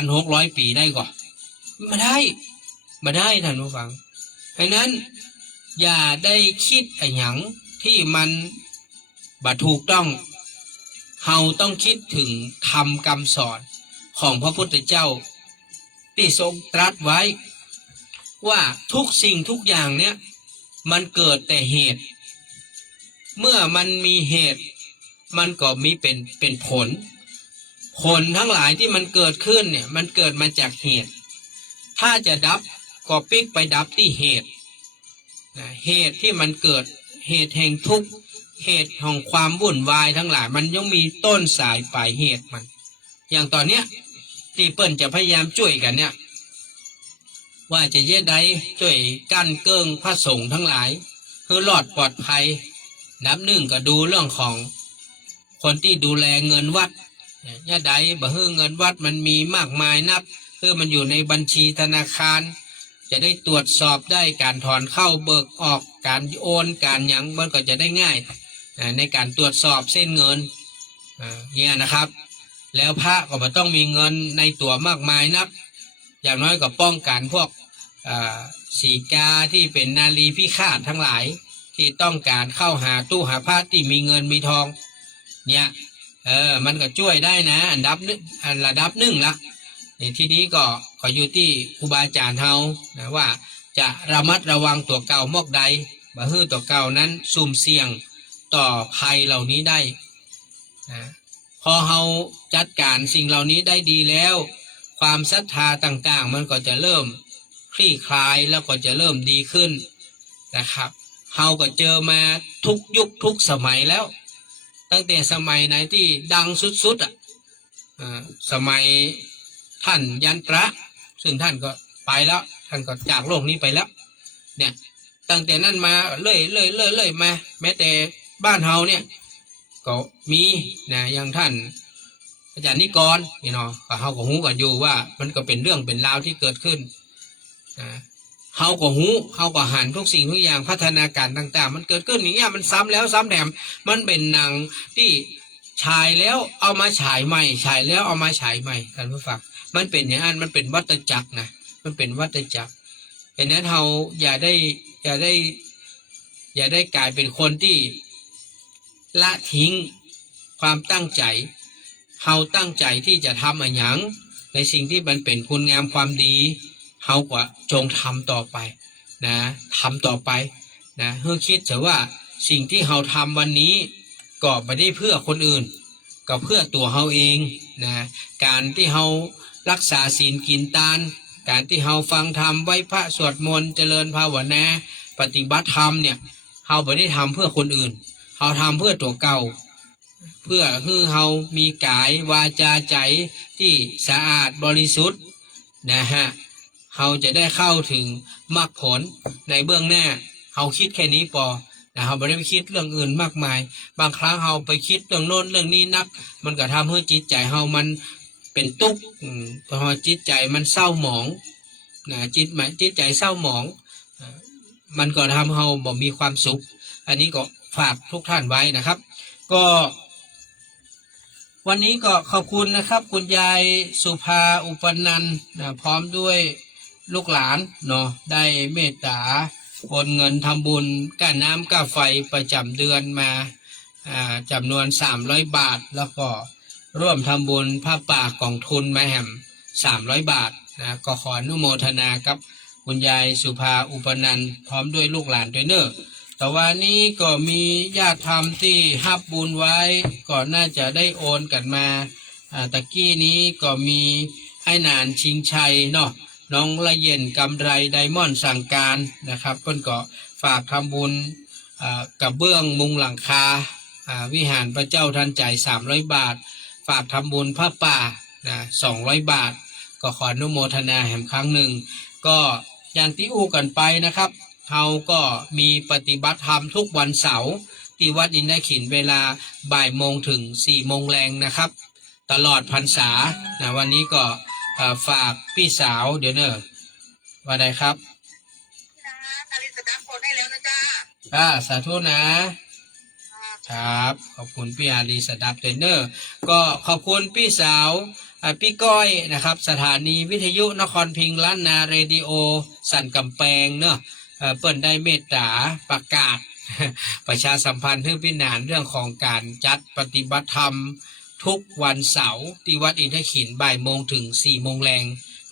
2,600 ปีได้ก่อนมาได้ท่านผู้ฟังเพราะนั้นอย่าได้คิดไอ้หยังที่มันบ่ถูกต้องเฮาต้องคิดถึงธรรมคำสอนของพระพุทธเจ้าที่ทรงตรัสไว้ว่าทุกสิ่งทุกอย่างเนี่ยมันเกิดแต่เหตุเมื่อมันมีเหตุมันก็มีเป็นผลทั้งหลายที่มันเกิดขึ้นเนี่ยมันเกิดมาจากเหตุถ้าจะดับก็ปิกไปดับที่เหตุเหตุที่มันเกิดเหตุแห่งทุกข์เหตุของความวุ่นวายทั้งหลายมันยังมีต้นสายปลายเหตุมันอย่างตอนเนี้ยที่เปิ้นจะพยายามช่วยกันเนี่ยว่าจะเย็ดใดช่วยกั้นเกิ้งพระสงฆ์ทั้งหลายเพื่อรอดปลอดภัยนับ 1ก็ดูเรื่องของคนที่ดูแลเงินวัดเย็ดใดบ่ให้เงินวัดมันมีมากมายนับเพื่อมันอยู่ในบัญชีธนาคารจะได้ตรวจสอบได้การถอนเข้าเบิกออกการโอนการหยังมันก็จะได้ง่ายในการตรวจสอบเส้นเงินเนี่ยนะครับแล้วพระก็ไม่ต้องมีเงินในตัวมากมายนักอย่างน้อยก็ป้องกันพวกสีกาที่เป็นนารีพิฆาตทั้งหลายที่ต้องการเข้าหาตู้หาพระที่มีเงินมีทองเนี่ยมันก็ช่วยได้นะระดับ 1ละ ในที่นี้ก็อยู่ที่ครูบาอาจารย์เฮานะว่าจะระมัดระวังตัวเก่ามอกใดบ่ให้ตัวเก่านั้นสุ่มเสี่ยงต่อภัยเหล่านี้ได้นะพอเฮาจัดการสิ่งเหล่านี้ได้ดีแล้วความศรัทธาต่างๆมันก็จะเริ่มคลี่คลายแล้วก็จะเริ่มดีขึ้นนะครับเฮาก็เจอมาทุกยุคทุกสมัยแล้วตั้งแต่สมัยไหนที่ดังสุดๆสมัยท่านยันตระซึ่งท่านก็ไปแล้วท่านก็จากโลกนี้ไปแล้วเนี่ยตั้งแต่นั้นมาเรื่อยมาแม้แต่บ้านเฮาเนี่ยก็มีนะอย่างท่านอาจารย์นิกรนี่เนาะก็เฮาก็ฮู้กันอยู่ว่ามันก็เป็นเรื่องเป็นราวที่เกิดขึ้นนะเฮาก็ฮู้เฮาก็หันทุกสิ่งทุกอย่างพัฒนาการต่างๆมันเกิดขึ้นอย่างเงี้ยมันซ้ำแล้วซ้ำแถมมันเป็นหนังที่ฉายแล้วเอามาฉายใหม่ฉายแล้วเอามาฉายใหม่ท่านผู้ฟังมันเป็นอย่างนั้นมันเป็นวัฏจักรนะมันเป็นวัฏจักรดังนั้นเราอย่าได้กลายเป็นคนที่ละทิ้งความตั้งใจเราตั้งใจที่จะทำอะไรอย่างในสิ่งที่มันเป็นคุณงามความดีเราก็จงทำต่อไปนะทำต่อไปนะเพื่อคิดเถอะว่าสิ่งที่เราทำวันนี้ก็ไม่ได้เพื่อคนอื่นก็เพื่อตัวเราเองนะการที่เรารักษาศีลกินทานการที่เราฟังธรรมไหว้พระสวดมนต์เจริญภาวนาปฏิบัติธรรมเนี่ยเราไม่ได้ทำเพื่อคนอื่นเราทำเพื่อตัวเก่าเพื่อให้เรามีกายวาจาใจที่สะอาดบริสุทธิ์นะฮะเราจะได้เข้าถึงมรรคผลในเบื้องหน้าเราคิดแค่นี้พอนะเราไม่ได้ไปคิดเรื่องอื่นมากมายบางครั้งเราไปคิดเรื่องโน้นเรื่องนี้นักมันก็ทำให้จิตใจเรามันเป็นทุกข์พอจิตใจมันเศร้าหมองนะจิตใจเศร้าหมองมันก็ทำเราบ่มีความสุขอันนี้ก็ฝากทุกท่านไว้นะครับก็วันนี้ก็ขอบคุณนะครับคุณยายสุภาอุปนันท์นะพร้อมด้วยลูกหลานเนาะได้เมตตาโอนเงินทำบุญค่าน้ำค่าไฟประจำเดือนมาจำนวน300 บาทแล้วก็ร่วมทำบุญผ้าป่ากองทุนมาแหม300 บาทนะก็ขออนุโมทนากับคุณยายสุภาอุปนันท์พร้อมด้วยลูกหลานด้วยเนอะแต่วันนี้ก็มีญาติธรรมที่ฮับบุญไว้ก็น่าจะได้โอนกันมาตะกี้นี้ก็มีไอ้นานชิงชัยเนาะน้องละเย็นกำไรไดมอนด์สั่งการนะครับเพิ่นก็ฝากทำบุญกับเบื้องมุงหลังคาวิหารพระเจ้าทันใจ300 บาทฝากทำบุญผ้าป่า200 บาทก็ขออนุโมทนาแห่งครั้งหนึ่งก็อย่างที่อู้กันไปนะครับเราก็มีปฏิบัติธรรมทุกวันเสาร์ที่วัดอินทขินเวลาบ่ายโมงถึง4 โมงแรงนะครับตลอดพรรษาวันนี้ก็ฝากพี่สาวเดี๋ยวเนอะว่าไดครับนาริสดับคนให้แล้วนะจ๊ะสาธุนะครับขอบคุณพี่อารีสดับเทรนเนอร์ก็ขอบคุณพี่สาวพี่ก้อยนะครับสถานีวิทยุนครพิงค์ล้านนาเรดิโอสั่นกำแพงเนอะเปิ้นได้เมตตาประกาศประชาสัมพันธ์ให้พี่นานเรื่องของการจัดปฏิบัติธรรมทุกวันเสาร์ที่วัดอินทขินบ่ายโมงถึง4 โมงแรง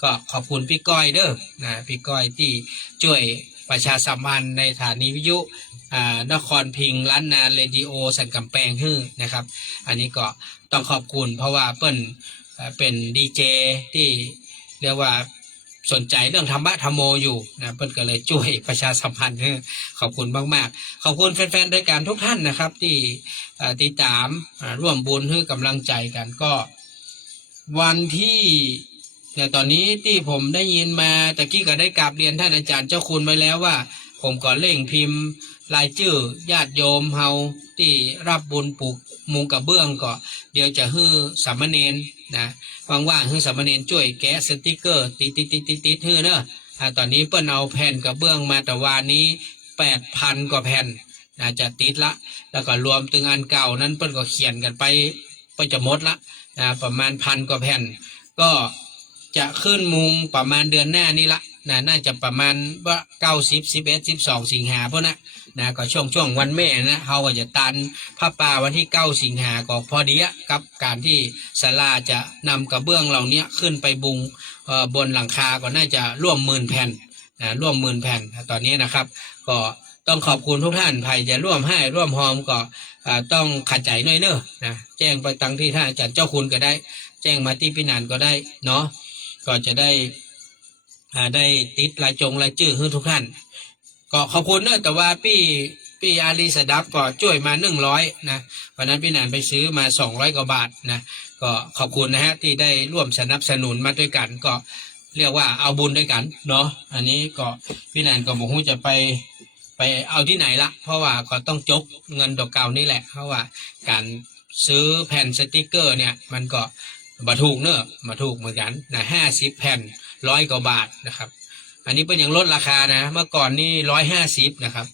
ก็ขอบคุณพี่ก้อยเด้อนะพี่ก้อยที่ช่วยประชาสัมพันธ์ในสถานีวิทยุนครพิงค์ล้านนาเรดิโอสันกำแพงฮื้อนะครับอันนี้ก็ต้องขอบคุณเพราะว่าเปิ้นเป็นดีเจที่เรียกว่าสนใจเรื่องธรรมะธรรมโมอยู่นะเปิ้นก็เลยช่วยประชาสัมพันธ์ฮื้อขอบคุณมากๆขอบคุณแฟนๆรายการทุกท่านนะครับที่ติดตามร่วมบุญให้กำลังใจกันก็วันที่แต่ตอนนี้ที่ผมได้ยินมาตะกี้ก็ได้กราบเรียนท่านอาจารย์เจ้าคุณไว้แล้วว่าผมก็เร่งพิมพ์รายชื่อญาติโยมเฮาที่รับบุญปลูกมุงกระเบื้องก็เดี๋ยวจะให้สามเณรนะว่างๆให้สามเณรช่วยแกะสติกเกอร์ติดให้เนอะตอนนี้เปิ้นเอาแผ่นกระเบื้องมาแต่วานนี้ 8,000 กว่าแผ่นจะติดละแล้วก็รวมถึงอันเก่านั้นเปิ้นก็เขียนกันไปจะหมดละประมาณ1,000 กว่าแผ่นก็จะขึ้นมุงประมาณเดือนหน้านี้ละ นะน่าจะประมาณว่า90 11 12 สิงหาพวกนะก็ช่วงวันแม่นะเขาก็จะตันผ้าป่าวันที่9 สิงหาก็พอดีกับการที่ศาลาจะนำกระเบื้องเหล่านี้ขึ้นไปบุงบนหลังคาก็น่าจะร่วม10,000 แผ่นนะร่วม10,000 แผ่นตอนนี้นะครับ ก็ต้องขอบคุณทุกท่านใครจะร่วมให้ร่วมหอมก็ต้องขัดใจหน่อยเนอะนะแจ้งไปตั้งที่ท่านอาจารย์เจ้าคุณก็ได้ แจ้งมาที่พี่นันก็ได้เนาะก็จะได้ติดรายชื่อให้ทุกท่านก็ขอบคุณเนอะแต่ว่าพี่อาลีสดับก็ช่วยมา100นะวันนั้นพี่นันไปซื้อมา200 กว่าบาทนะก็ขอบคุณนะฮะที่ได้ร่วมสนับสนุนมาด้วยกันก็เรียกว่าเอาบุญด้วยกันเนาะอันนี้ก็พี่นันก็บอกว่าจะไปเอาที่ไหนละเพราะว่าก็ต้องจกเงินดอกเก่านี่แหละเพราะว่าการซื้อแผ่นสติกเกอร์เนี่ยมันก็มาถูกเนอะมาถูกเหมือนกันนะ50 แผ่น100 กว่าบาทนะครับอันนี้เป็นยังลดราคานะเมื่อก่อนนี่150นะครับ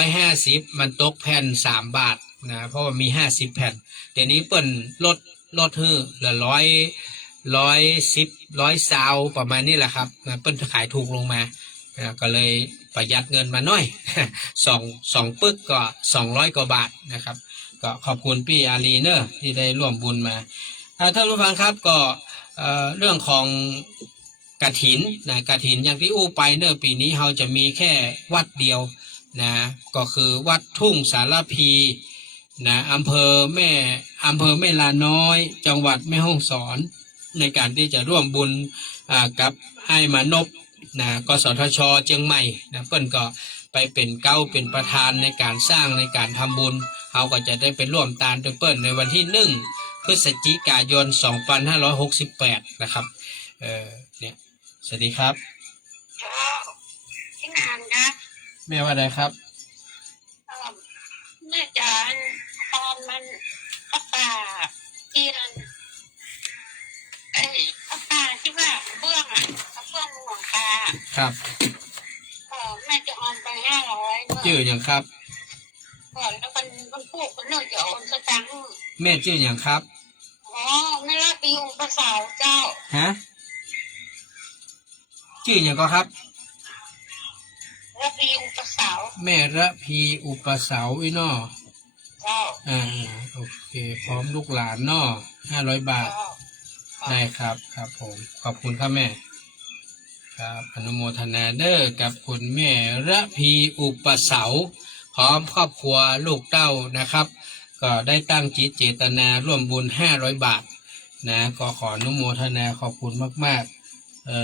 150มันตกแผ่น3 บาทนะเพราะว่ามี50 แผ่นเดี๋ยวนี้เปิ้นลดเหลือ110 120ประมาณนี้แหละครับเปิ้นขายถูกลงมาก็เลยประหยัดเงินมาหน่อย สองปึกก็200 กว่าบาทนะครับก็ขอบคุณพี่อารีเนอร์ที่ได้ร่วมบุญมาท่านผู้ฟังครับก็เรื่องของกฐินนะกฐินอย่างที่อู้ไปเนอร์ปีนี้เราจะมีแค่วัดเดียวนะก็คือวัดทุ่งสารพีนะอำเภอแม่ลาน้อยจังหวัดแม่ฮ่องสอนในการที่จะร่วมบุญกับไอ้มานพนะกสทช.เชียงใหม่นะเปิ้นก็ไปเป็นเป็นประธานในการสร้างในการทำบุญเขาก็จะได้ไปร่วมตามด้วยเปิ้นในวันที่1 พฤศจิกายน 2568นะครับเนี่ยสวัสดีครับที่งานครับ แม่ว่าอะไรครับแม่จ๋าตอนมันป้าป่าที่นั่นป้าป่าที่ว่าเบื้องหลังคาครับแม่จะออมไป500ชื่ออย่างครับก่อนแล้วมันพูดคนเลิกจะโอนสตังค์แม่ชื่ออย่างครับแม่ละปีอุปสาวเจ้าฮะชื่ออย่างก็ครับละปีอุปสาวแม่ระพีอุปสาวอีนอเจ้าโอเคพร้อมลูกหลานนอ500 บาทได้ครับครับผมขอบคุณครับแม่ครับอนุโมทนาเด้อกับคุณแม่ระพีอุปสาวพร้อมครอบครัวลูกเต้านะครับก็ได้ตั้งจิตเจตนาร่วมบุญ500 บาทนะก็ขออนุโมทนาขอบคุณมาก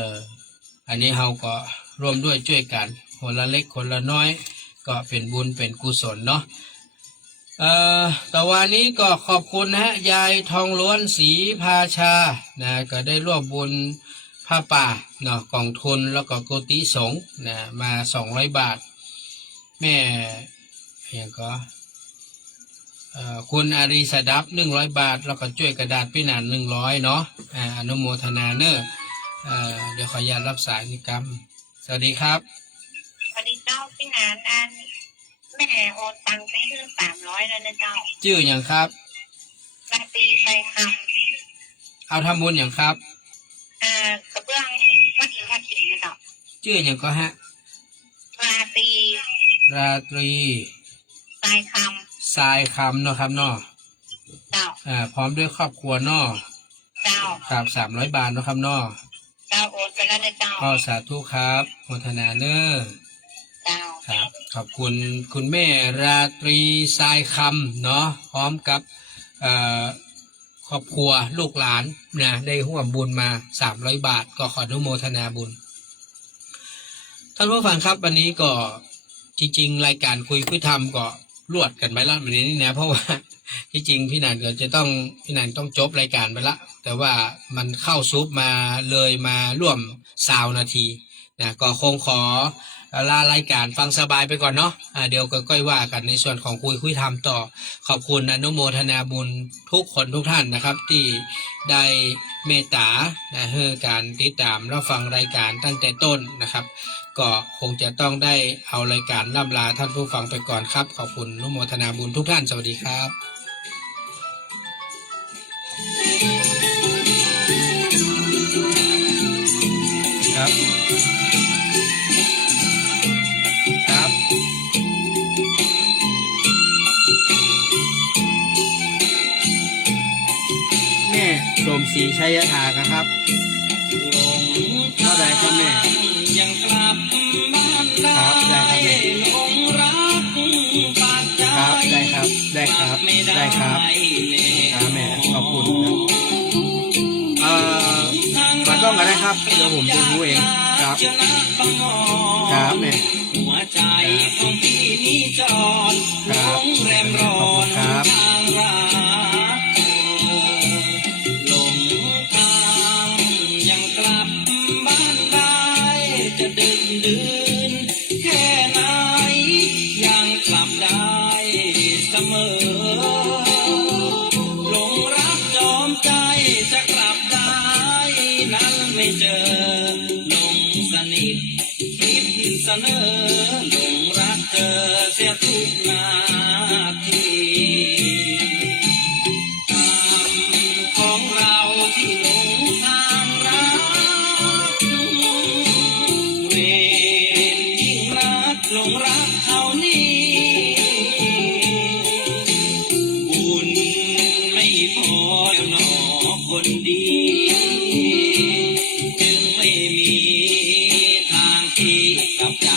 ๆอันนี้เราก็ร่วมด้วยช่วยกันคนละเล็กคนละน้อยก็เป็นบุญเป็นกุศลเนาะต่อวันนี้ก็ขอบคุณนะฮะยายทองล้วนศรีพาชานะก็ได้ร่วมบุญผ้าป่าเนาะกองทุนแล้วก็โกติสงฆ์นะมา200 บาทแม่อย่างก็คุณอารีสดับ100 บาทแล้วก็ช่วยกระดาษพี่นัน100เนาะอนุโมทนาเนอะเดี๋ยวขออนุญาตรับสายนิกรรมสวัสดีครับสวัสดีเจ้าพี่นันแม่โอนตังค์ไปให้300แล้วนะเจ้าชื่ออย่างครับราตรีไปค่ะเอาทำบุญอย่างครับกระเบื้องวัดนะเจ้าชื่ออย่างก็ฮะราตรีทรายคำเนาะครับเนาะเจ้าพร้อมด้วยครอบครัวเนาะเจ้าครับ300 บาทเนาะครับเนาะเจ้าโอนไปแล้วนะเจ้าก็สาธุครับโมทนาเนอครับขอบคุณคุณแม่ราตรีทรายคำเนาะพร้อมกับครอบครัวลูกหลานนะได้ร่วมบุญมา300 บาทก็ขออนุโมทนาบุญท่านผู้ฟังครับวันนี้ก็จริงๆรายการคุยธรรมก็รวดกันไปแล้วแบบนี้นะเพราะว่าที่จริงพี่นันก็จะต้องจบรายการไปละแต่ว่ามันเข้าซุปมาเลยมาร่วม20 นาทีนะก็คงขอลารายการฟังสบายไปก่อนเนาะเดี๋ยวก็ค่อยว่ากันในส่วนของคุยธรรมต่อขอบคุณอนุโมทนาบุญทุกคนทุกท่านนะครับที่ได้เมตตาให้การติดตามรับฟังรายการตั้งแต่ต้นนะครับก็คงจะต้องได้เอารายการล่ำลาท่านผู้ฟังไปก่อนครับขอบคุณอนุโมทนาบุญทุกท่านสวัสดีครับครับ ศรีชัยธาครับ หลง เท่าไหร่ครับแม่ ยังกลับบ้านได้ ครับได้ครับแม่ หลงรักปากใจ ครับได้ครับได้ครับ ไม่ ได้ครับ แน่ ครับแม่ขอบคุณครับมาต้องกันนะครับเดี๋ยวผมจะรู้เองครับ ชนะบังมอน ครับแม่ หัวใจของพี่นี่จอด ค ห รั ล บ งแรมร้อน ขอบคุณครับ ทางรักหลงทางยังกลับบ้านได้จะดึกดื่นแค่ไหนยังกลับได้เสมอหลงรักจอมใจจะกลับได้นั้นไม่เจอหลงสนิทคิดเสนอหลงรักเจอเสียทุกนาทีกรรมของเราที่หลงทางรักเวรยิ่งรักหลงรักเท่านี้ บุญไม่พอแล้วหนอคนดี จึงไม่มีทางที่กลับใจ